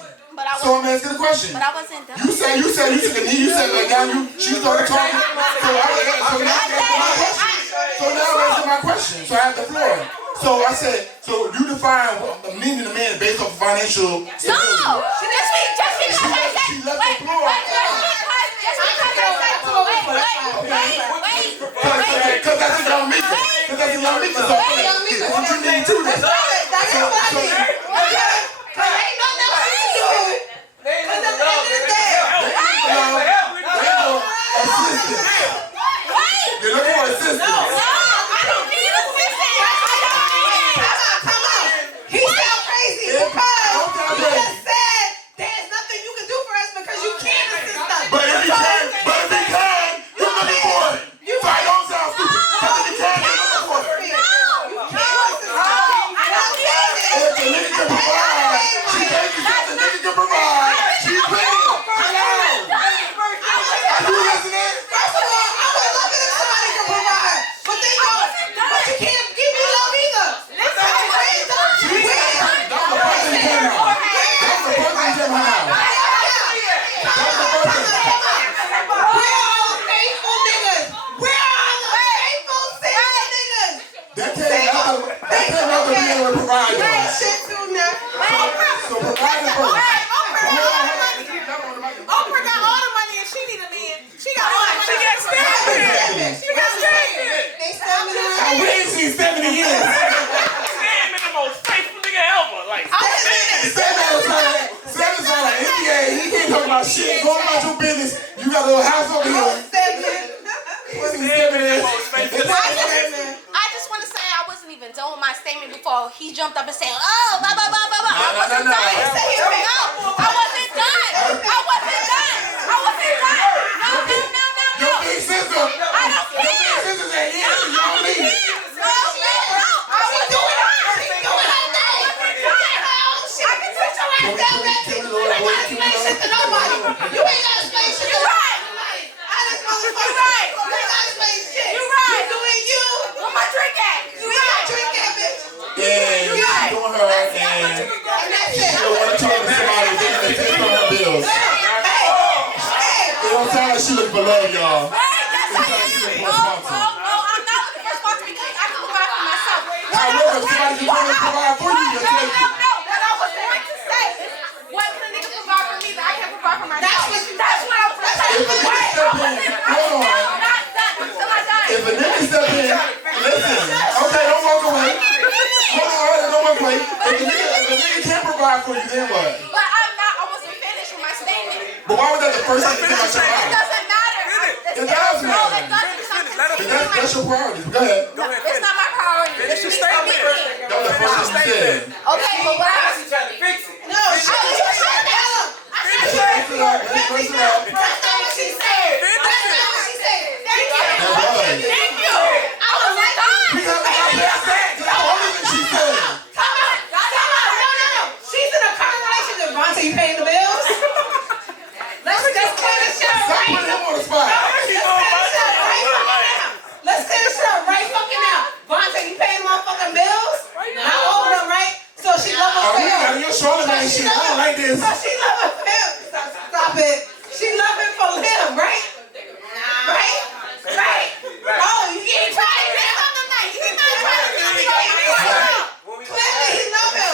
So I'm asking the question. But I wasn't done. You said took a knee. You said like now she started talking. So now I'm asking my question. So I have the floor. So I said, so you define meaning a man based off financial stability. No! Just because I said, She left the floor. Because that's a young Meeka. Because that's a young Meeka. So what you need too. That's what I need. Because ain't nothing else you do. Because at the end of the day, you're looking for assistance. No, I don't need assistance. come on. He sound crazy because you just said there's nothing you can do for us because you can't assist us. But if you can, you're looking for it. So I don't sound stupid. Because if you can, you're looking for it. If the nigga can provide, she thinks that the nigga can provide. She's paying. Are you listening? First of all, I would love it if somebody could provide, but they don't. But you can't give me love either. Oprah got all the money and she need a man. She got all the money. She got experience. She got experience. They stand me around. I waited since 70 years. Sam been the most faithful nigga ever. Like, Sam's on an NDA. He can't talk about shit. Go about your business. You got a little house over here. I just want to say I wasn't even done with my statement before he jumped up and said, "Oh, blah blah blah blah blah." I wasn't done. No, I wasn't done. Your big sister. I don't care. Your big sister said, "Yeah, You ain't gotta explain shit. You right. I just motherfucker. You right. You ain't gotta explain shit. You right. You doing you. Where my drink at? You We right. got drink that bitch. And she's doing her, and And that's it. she don't want to talk to somebody that's going to take on her bills. Hey. It don't sound like she looking for love, y'all. Right, that's how you do. No, I'm not looking for responsibility because I can provide for myself. However, if somebody can come and provide for you, you'll take it. No. What I was going to say is, what can a nigga provide for me that I can't provide for myself? That's what I was going to say. If a nigga step in, hold on. I'm not done until I die. If a nigga step in, listen. Okay, don't walk away. Hold on, don't walk away. If a nigga can't provide for you, then what? But I wasn't finished with my statement. But why was that the first thing that came out your It mouth? doesn't matter. It does No, matter. it doesn't. That's your priority. Go ahead. It's not my priority. Finish your It's statement. me. That was the first thing you said. Okay, but what I was trying to fix it. No, she was trying to tell him. Finish it up. Finish it up. That's not what she said. That's not what she said. Thank you. That was. Thank you. I was like, God. We haven't got past that. That's the only thing she said. Come on. No. She's in a current relationship. Vontae, you paying the bills? Let's clear this shit up Stop right putting him on the spot. Let's clear this shit up right fucking now. Vontae, you paying motherfucking bills? Not all of them, right? So she love her Oh, for you got him. your shoulder man shit. I don't like this. So she love him for him. Stop it. She love him for him, right? Right? Oh, you ain't trying to do something like he's not trying to do something. Clearly he love him.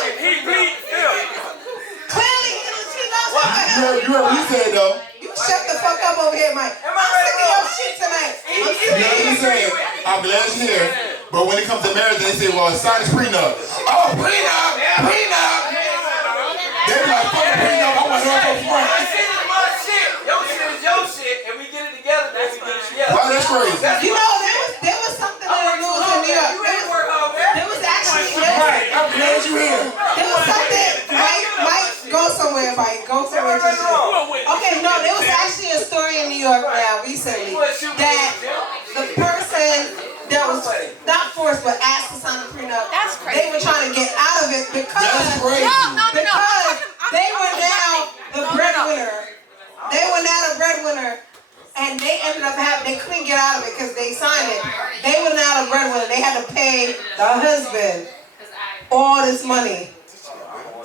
Clearly she loves him. You heard what he said, though. You shut the fuck up over here, Mike. I'm sick of your shit tonight. You know what he said? I'm glad you're here. But when it comes to marriage, they say, well, sign this prenup. Oh, prenup! Prenup! They be like, fuck a prenup. I want her up front. Your shit, and we get it together. Wow, that's crazy. You know, there was something in the news in New York. There was actually I'm glad you're here. there was something. Mike, go somewhere, Mike. Go somewhere. Okay, no, there was actually a story in New York now recently that the person that was not forced but asked to sign a prenup. That's crazy. They were trying to get out of it because That's crazy. because they were now the breadwinner. They were now the breadwinner, and they ended up they couldn't get out of it because they signed it. They were now the breadwinner. They had to pay the husband all this money.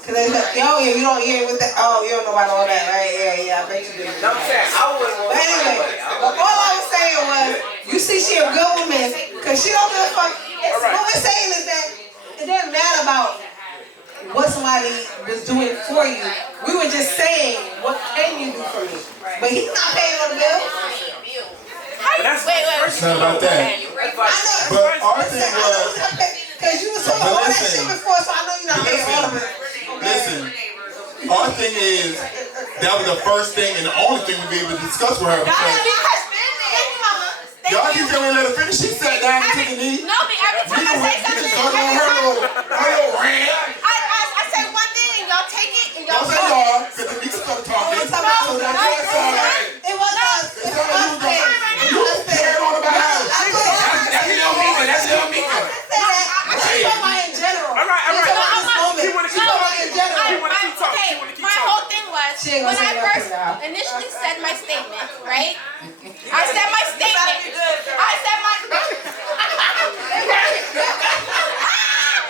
Cause they said, you don't hear with that. Oh, you don't know about all that, right? Yeah, I bet you do. I'm saying, But anyway, all I was saying was, you see, she a good woman, cause she don't give a fuck. What we're saying is that it doesn't matter about what somebody was doing for you. We were just saying, what can you do for me? But he's not paying on the bill. Wait. It's not about that. I know. But our thing was, Cause you was talking all that shit before, so I know you're not paying all of it. listen, our thing is, that was the first thing and the only thing we be able to discuss with her. Y'all keep telling me to let her finish. She sat down and took a knee. No, but every time I say something, Started on her little rant. I say one thing and y'all take it and y'all Don't say y'all, because the niggas started talking. So that's all right. It was us. It was us. You carried on about her. That's little Meeka. That's little Meeka. She's talking about in general. All right. She's talking about this moment. She wanna She's talking about in general. My whole thing was She ain't when gonna I say first nothing now. initially said my statement, right? I said my statement. I said my.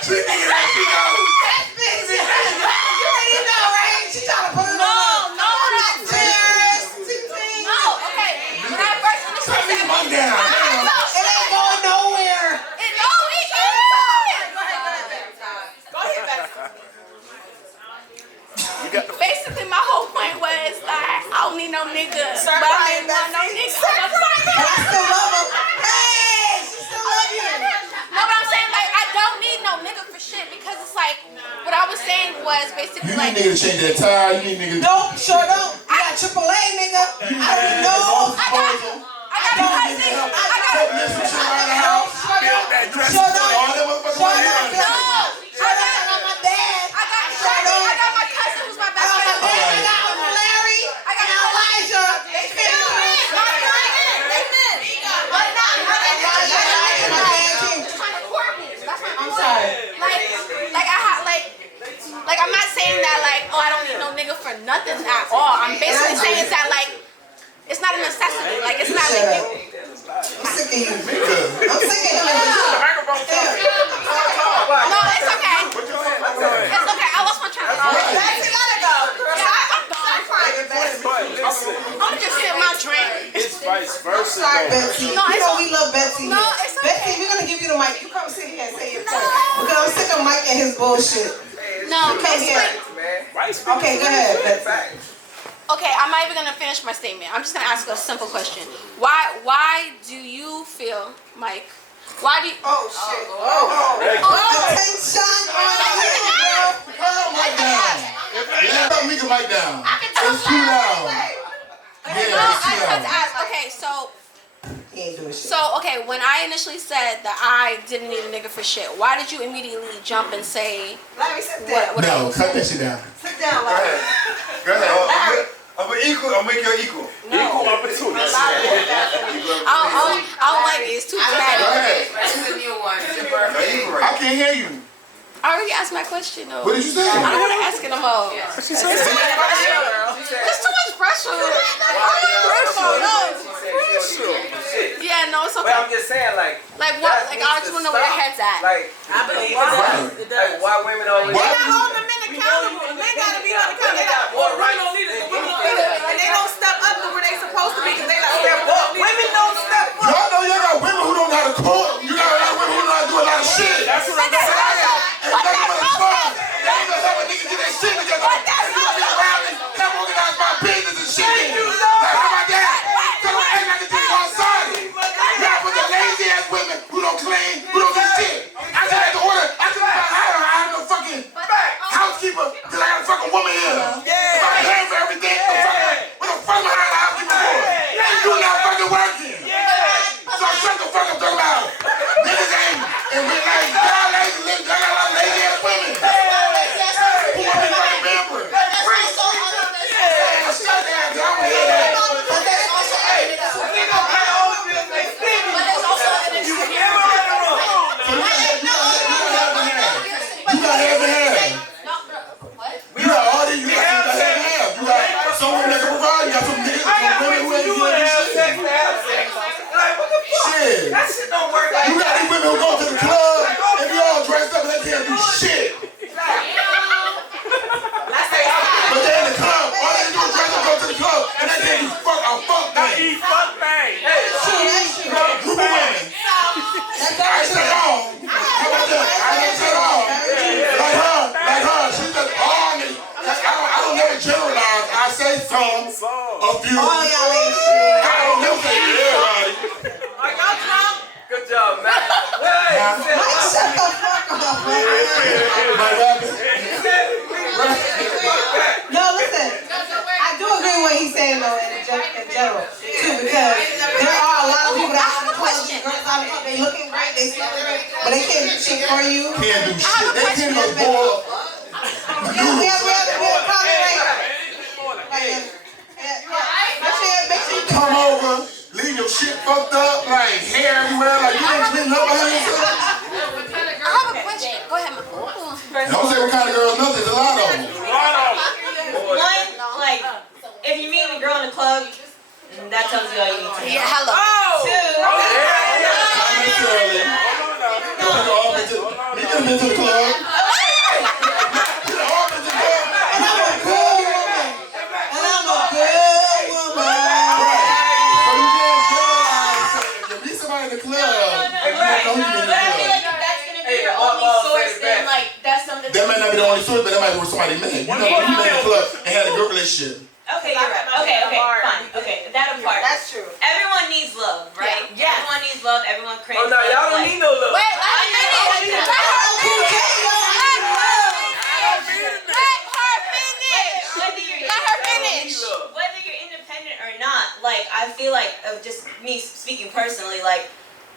She thinking that she knows. You already know, right? She trying to put it on. No. Cheers. No, okay. When I first initially said Calm down. It ain't going nowhere. Basically, my whole point was like, I don't need no nigga. But I didn't want no nigga. But I still love him. Hey, she still love you. No, but I'm saying like I don't need no nigga for shit because it's like what I was saying was basically You like. need nigga to change that tire. You need nigga to... Nope, sure don't. You got AAA, nigga. I don't know. I got a cousin. I got a Listen to around the house. Build that dress. Sure don't. All them motherfuckers right here. I got my cousin who's my best friend. I got Uncle Larry. I got Elijah. They fit I'm sorry. Like I'm not saying that like, oh, I don't need no nigga for for nothing at all. I'm basically saying is that like it's not a necessity. Like it's not like you. I'm sick of you. I'm sick of you. No, it's okay. It's okay. I lost my train of thought. Betsy, let it go. I'm just getting my drink. It's vice versa. Sorry, Betsy. No, you it's know okay. we love Betsy. No, it's okay. Betsy, we're gonna give you the mic. You come sit here and say your point. Because I'm sick of Mike and his bullshit. No, Come here. Okay, go ahead, Betsy. Okay, I'm not even gonna finish my statement. I'm just gonna ask a simple question. Why do you feel, Mike? Why do you? Oh shit. Attention on you, bro. Calm Mike down. Yeah, put Meeka mic down. It's too loud. Yeah, it's too I have to loud. ask. Okay, so He ain't doing shit. okay, when I initially said that I didn't need a nigga for shit, why did you immediately jump and say Larry, sit down. what? No, cut that shit down. Sit down, Larry. Go ahead. I'm an equal. I'll make you an equal. Equal opportunity. I don't like it. It's too Go dramatic. ahead. That's the new one. I can't hear you. I already asked my question though. What did you say? I don't want to ask it no more. What she said? There's too much pressure. Yeah, no, it's But okay. I'm just saying, like What? Like I just want to know where their heads at. Like, I believe it does. like why women always. They not holding the men accountable. The men gotta be accountable. They got more women don't lead us. Women don't lead us. And they don't step up to where they supposed to be because they not step up. Women don't step up. Y'all know y'all got women who don't know how to cook. You got women who know how to do a lot of shit. That's what I'm saying. And nothing but it's fun. They ain't gonna help a nigga get their shit together. And you be around and help organize my business and shit. Like, how about that? Tell them act like a thing on Sunday. Y'all put the lazy ass women who don't clean, who don't do shit. I just had to order. I just had no fucking housekeeper because I got a fucking woman here. If I'm paying for everything, what the fuck am I hiring a housekeeper for? You not fucking working. So shut the fuck up talking about niggas ain't and we like y'all lazy, y'all got a lot of lazy ass women. Who want me fucking pampered? Shut down, y'all want to hear that. But there's also evidence. You got half and half. You got all these, you got half and half. You got some women that can provide, you got some niggas, some women who ain't doing this shit. Shit. That shit don't work like You got these women who go to the club and be all dressed up and they can't do shit. But they in the club, all they do is dress up, go to the club, and they can't do fuck thing. Group of women. I said all. How about that? I didn't say all. Like her, she's just all niggas. I don't never generalize. I say some, a few. All y'all ain't shit. I don't never say everybody. Are y'all drunk? Good job, man. Mike, shut the fuck up, man. No, listen. I do agree with what he's saying though in general too, because there are a lot of people that have girls out of they looking great, they smell great, but they can't do shit for you. Can't do shit. They can't go boil. We have a comment right here. Make sure you Come over, leave your shit fucked up, like hair everywhere, like you ain't cleaning up behind yourself. I have a question. Go ahead, ma. Don't say what kind of girls, nothing. There's a lot of them. One, like, if you meet a girl in the club, that tells you all you need to know. Yeah, hello. You could have been to the club. You could have all been to the club. And I'm a good woman. And I'm a good woman. So you can't generalize. If you meet somebody in the club, and you don't know who you in the But I feel club. like if that's gonna be your only source, then like that's something. That might not be the only source, but that might be where somebody met. You know, when you met in the club and had a good relationship. Okay, you're right. Okay, fine. Okay, that apart. That's true. Everyone needs love, right? Yeah. Everyone needs love. Everyone craves Oh no, love. y'all don't need no love. Wait, let her finish. Let her finish. Whether you're independent or not, like I feel like just me speaking personally, like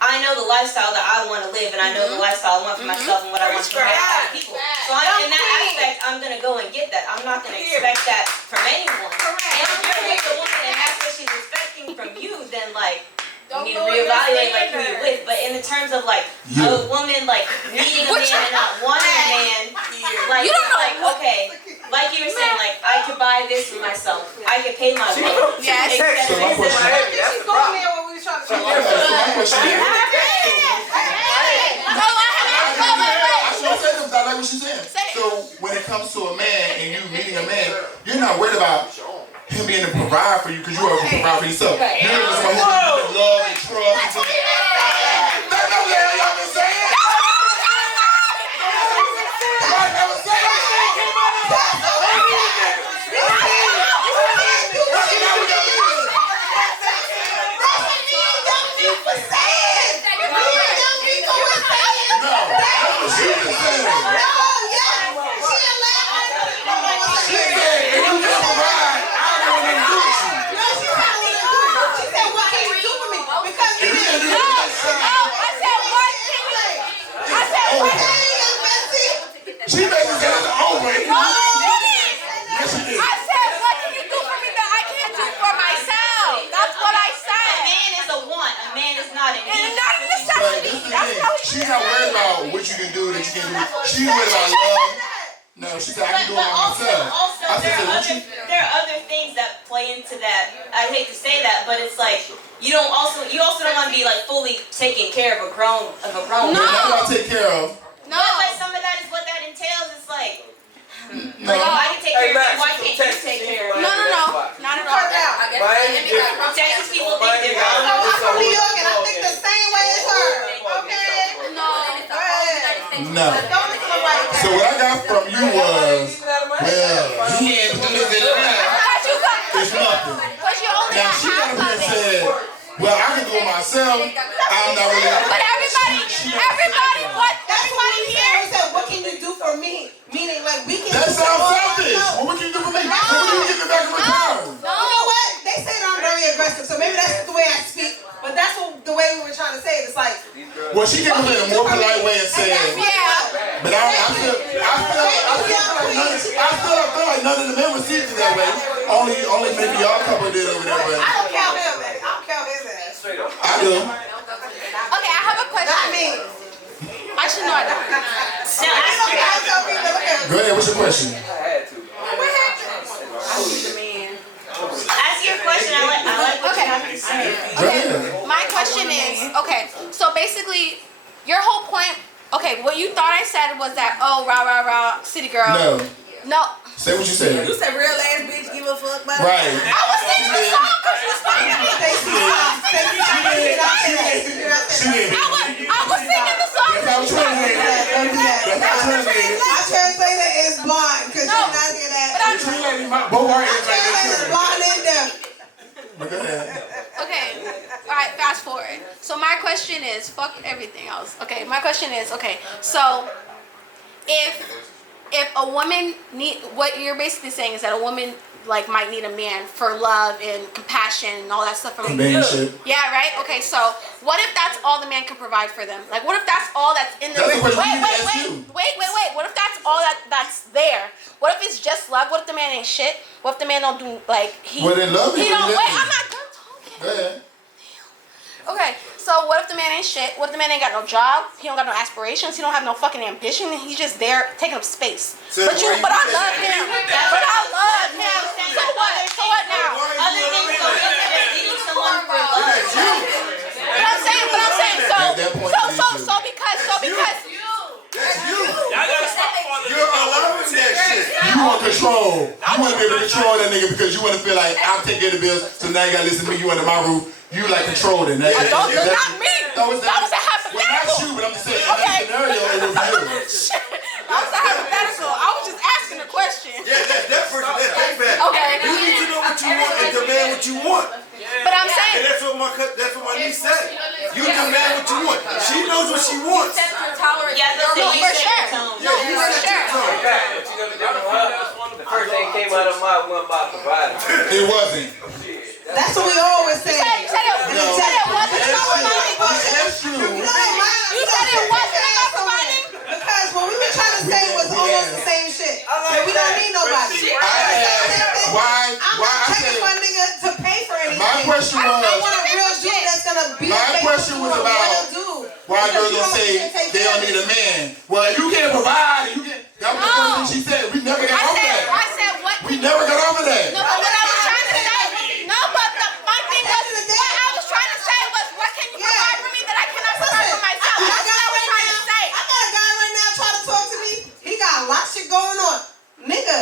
I know the lifestyle that I want to live, and I know the lifestyle I want for myself and what I want for my other people. So in that aspect, I'm gonna go and get that. I'm not gonna expect that from anyone. And if you're with a woman and that's what she's expecting from you, then like you need to reevaluate like who you're with. But in the terms of like a woman like needing a man and not wanting a man, like You don't know like okay, like you were saying, like I could buy this for myself. I could pay my bills. Yes. She's going there when we were trying to figure out. I like what she's saying. So when it comes to a man and you meeting a man, you're not worried about him being a provider for you because you are a provider for yourself. You're just going to love and trust. That's what the hell y'all been saying. She made me get it over. Yes, she did. I said, what can you do for me that I can't do for myself? That's what I said. A man is a want. A man is not a need. And not a necessity. That's how She's not worried about what you can do that you can do. She's worried about love. No, she said I can do it myself. Also, there are other things that play into that. I hate to say that, but it's like you also don't want to be like fully taking care of a grown No. You're not about to take care of. No. But like some of that is what that entails. It's like, No. like if I can take care of you, why can't you Texas take care of me? No. Not at all. Miami different. Texas people think Miami they're No, I'm from New different. York and I think the same way as her. Okay? No. No. So what I got from you was, well, he ain't do this and that. It's nothing. Because you only Now got she got half up of here and it. said, well, I can do it myself. I'm not really. But everybody, everybody here. He said, what can you do for me? Meaning, like, we can That do sounds for selfish. ourselves. Well, what can you do for me? What can you give me back in return? You know what? They say that I'm very aggressive, so maybe that's the way I speak. But that's the way we were trying to say it. It's like, Well, she came up in a more polite way and said, Yeah. but I feel like none of the men received it that way. Only maybe y'all couple did over there. But I don't count him. I don't count his ass. I do. Okay, I have a question. Not me. Actually, no, I don't. Now ask your I tell people, look at Go ahead. What's your question? I had to. what happened? Ask your question. I like what you have to say. Go ahead. My question is, okay, so basically, your whole point, okay, what you thought I said was that, oh, rah, rah, rah, city girl. No. No. Say what you said. You said real ass bitch give a fuck about Right. I was singing the song because she was playing it. She did. I was singing the song. That's how it's translated. That's how it's translated. I translated as blind because No. you're not hear that. But I'm Translated both our I ears like translated as this. blind and deaf. But go ahead. okay. All right, fast forward. So my question is, fuck everything else. Okay, my question is, okay, so if a woman what you're basically saying is that a woman like might need a man for love and compassion and all that stuff from Companionship. Yeah, right? Okay, so what if that's all the man can provide for them? Like what if that's all that's in the That's a question we need to ask wait. you. What if that's all that's there? What if it's just love? What if the man ain't shit? What if the man don't do like Well, then love he you, don't then wait, love I'm you. not done talking. Go ahead. Okay, so what if the man ain't shit? What if the man ain't got no job? He don't got no aspirations. He don't have no fucking ambition. And he's just there taking up space. So But why you I say love that? him. But I love him. So what? So what now? Other things go into just needing someone for love. But I'm saying. At that point, it is you. So because. That's you. Y'all gotta stop falling. You're allowing that shit. You want control. You want to be able to control that nigga because you want to feel like I'll take care of the bills. So now you gotta listen to me. You under my roof. You like control it. Not me. That was a Well, not hypothetical. you, but I'm just saying in that scenario, it would be you. Shit. That was a hypothetical. I was just asking a question. Yeah, that's that person. That's bad. Okay. You need to know what you want and demand what you want. But I'm And saying. that's what my niece said. You demand what you want. She knows what she wants. Yeah, No, for sure. Yeah, you for set sure. your tone. But you never did no her. The first thing came out of my mouth wasn't about providing. It wasn't. That's what we always say. You said it wasn't about providing. That's true. You said it wasn't about providing. Because what we were trying to say was almost the same shit. That we don't need nobody. I asked why I'm I not checking said my nigga to pay for anything. my question I was want a real dude that's gonna be about why girls don't say they don't need a man. Well, you can't provide. You can't. That was the first thing she said. We never got over that. I said what? We never got over that. No, but what I was trying to say. No, but my thing was what I was trying to say was what can you provide for me that I cannot provide for myself? That's what I was trying to say. I got a guy right now trying to talk to me. He got a lot of shit going on. Nigga,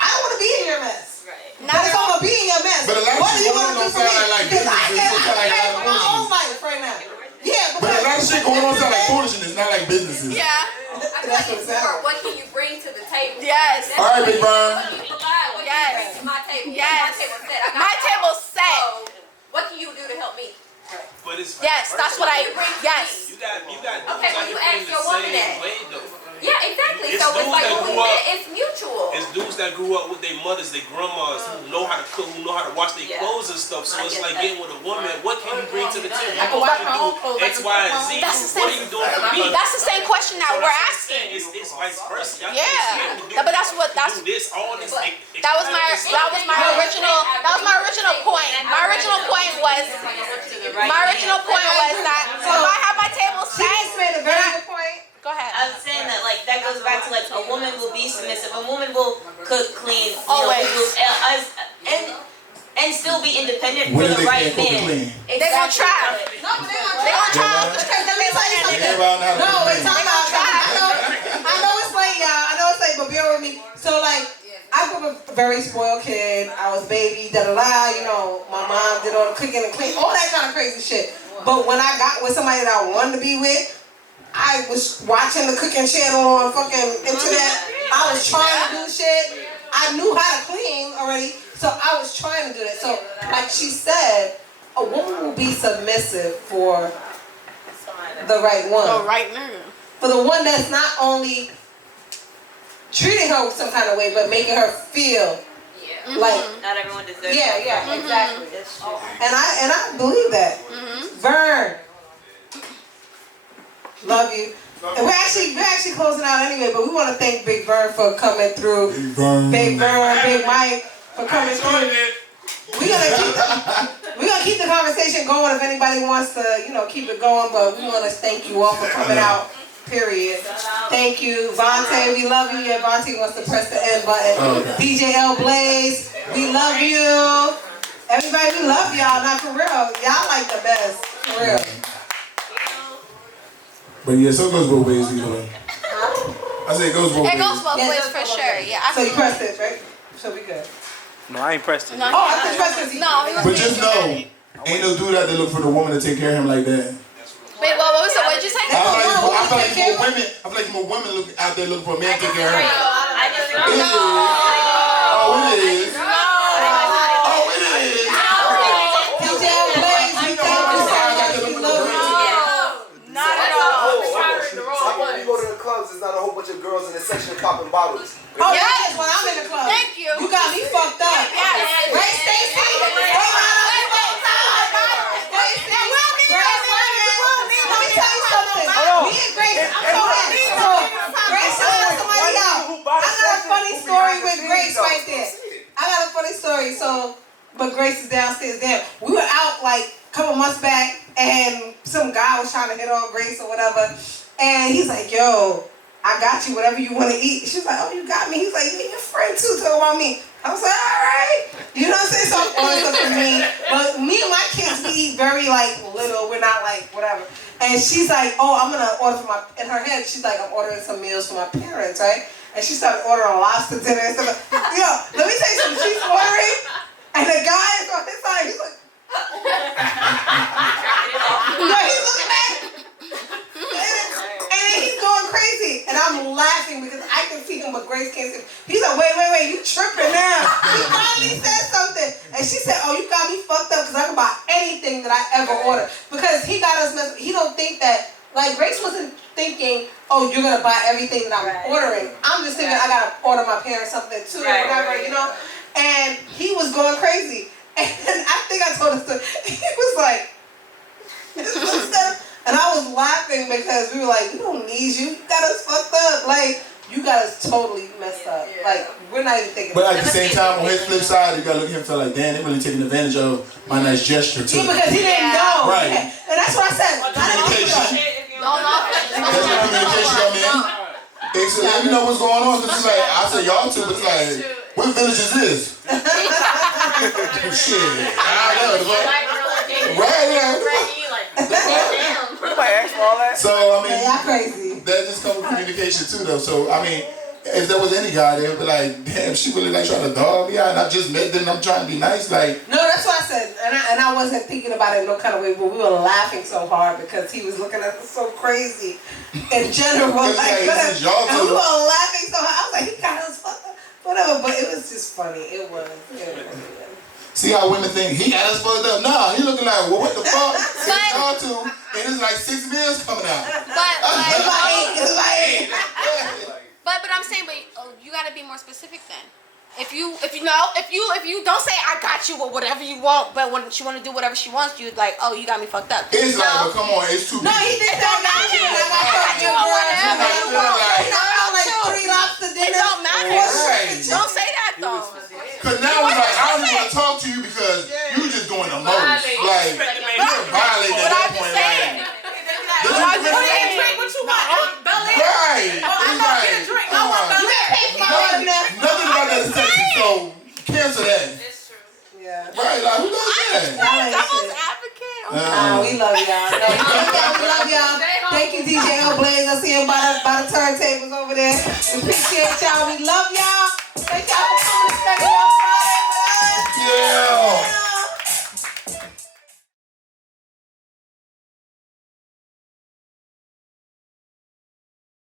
I don't want to be in your mess. But if I'm going to be in your mess, But a lot of what are shit you going going on to do for me? sound like Because I businesses. It sound like a can't lot of for my own foolishness. life right now. Yeah, But a lot of shit going on sound like foolishness, not like businesses. Yeah. I feel like it's more, what can you bring to the table? Yes. All right, Big Bird. What can you provide? What can you bring to my table? Yes. My table's set. I got My table's set. So, what can you do to help me? But it's Yes, that's what I. Yes. You got Okay, when you ask your woman that. way though. Yeah, exactly. It's So it's dudes like that when we grew up- met, it's mutual. It's dudes that grew up with their mothers, their grandmas, who know how to cook, who know how to wash their clothes and stuff. So it's like getting with a woman. What can you bring to the table? You supposed to do X, Y, and Z. That's the What are same. you doing for me? That's the same question that we're asking. It's vice versa. Y'all Yeah. can't expect me to But that's what do this, all this. That was my original point. My original point was that so if I have my table She set, just made a very good point. go ahead. I was saying that like that goes back to like a woman will be submissive, a woman will cook, clean, you know, Always. and still be independent When for did the they right can't cook and man. clean? They gonna try. No, but They gonna try. Because let me tell you something. Everybody know how to No, cook wait, and time clean. out. I know it's late, y'all. I know it's late, but bear with me. So, like, I grew up a very spoiled kid. I was baby, you know, my mom did all the cooking and cleaning, all that kind of crazy shit. But when I got with somebody that I wanted to be with, I was watching the cooking channel on fucking internet. I was trying to do shit. I knew how to clean already, so I was trying to do that. So, like she said, a woman will be submissive for the right one. Oh, right nigga. For the one that's not only treating her some kind of way, but making her feel like Not everyone deserves. yeah, exactly. That's true. And I believe that. Vern, love you. And we're actually closing out anyway, but we want to thank Big Vern for coming through. Big Vern, Big Mike for coming through. We're gonna keep the conversation going if anybody wants to, you know, keep it going. But we want to thank you all for coming out. Period. Thank you, Vontae. We love you. Yeah, Vontae wants to press the end button. DJ L Blaze, we love you. Everybody, we love y'all. Not for real. Y'all like the best. For real. But yeah, so it goes both ways either way. I say it goes both ways. It goes both Yeah, it ways does for go both sure. ways. Yeah. So you pressed it, right? So we good. No, I ain't pressed it. No, Oh, I thought you pressed it. no, he was But just know, ain't no dude out there look for the woman to take care of him like that. Wait, what was it? What did you say? I feel like more women look out there looking for a man to take care of her. I just It is. Oh, it is. Oh, it is. DJ L Blaze, we thank you so much. We love you. Not at all. When you go to the clubs, there's not a whole bunch of girls in the section popping bottles. Oh, yes, when I'm in the club. Thank you. You got me fucked up. Yes. Right, Stacey? Let me tell you something. Me and Grace, I'm so happy. So, Grace just got somebody out. I got a funny story with Grace right there. I got a funny story. So, but Grace is downstairs. Damn, we were out like a couple months back, and some guy was trying to hit on Grace or whatever, and he's like, "Yo, I got you whatever you want to eat." She's like, "Oh, you got me." He's like, "You and your friend too, talking about me." I was like, "All right." You know what I'm saying? So I'm ordering stuff for me. But me and my kids, we eat very like little. We're not like whatever. And she's like, "Oh, I'm gonna order for my," in her head, she's like, "I'm ordering some meals for my parents, right?" And she started ordering lobster dinner and stuff. Yo, let me tell you something. She's ordering, and the guy is on his side. He's like, no, he's looking back. And then he's going crazy. And I'm laughing because I can see him, but Grace can't see him. He's like, wait, you tripping now. He finally said something. And she said, "Oh, you got me fucked up because I can buy anything that I ever order." Because he got us messed. He don't think that, like, Grace wasn't thinking, "Oh, you're going to buy everything that I'm ordering." I'm just thinking, I got to order my parents something too, or whatever, you know? And he was going crazy. And I think I told us, he was like, and I was laughing because we were like, "We don't need you. You got us fucked up." Like, you got us totally messed up. Like, we're not even thinking But about at the same time, on his flip side, you gotta look at him and feel like, damn, they really taking advantage of my nice gesture too. Yeah, because he didn't know. Right. Yeah. And that's what I said. Communication. That's where communication come in. It's, let me know what's going on. Cause it's like, I said y'all two, but it's like, what village is this? Shit. I know. Right, yeah. So, I mean, y'all crazy. That just comes with communication too, though. So, I mean, if there was any guy, they would be like, damn, she really like trying to dog me out, and I just met them, I'm trying to be nice, like. No, that's what I said, and I wasn't thinking about it in no kind of way, but we were laughing so hard because he was looking at us so crazy in general. Like, and we were laughing so hard. I was like, he got us fucked up, whatever. But it was just funny. It was. See how women think he got us fucked up? Nah, he looking like, well, what the fuck? It's y'all two, and it's like 6 meals coming out. But I'm saying, you gotta be more specific then. If you don't say I got you or whatever you want, but when she want to do whatever she wants, you like, oh, you got me fucked up. It's like, but come on, it's too big. No, he did that. It don't matter. Don't say that though. Cause now it's like, I don't even want to talk to you because you just doing the most. Like, you're violating at that point. What you want? Right. I'm not getting a drink. I want Nothing about that sexy, so cancel that. It's true. Yeah. Right, like, who does that? We love y'all. We love y'all. Thank you, DJ O'Blaze. I see him by the turntables over there. We appreciate y'all. We love y'all. Thank y'all.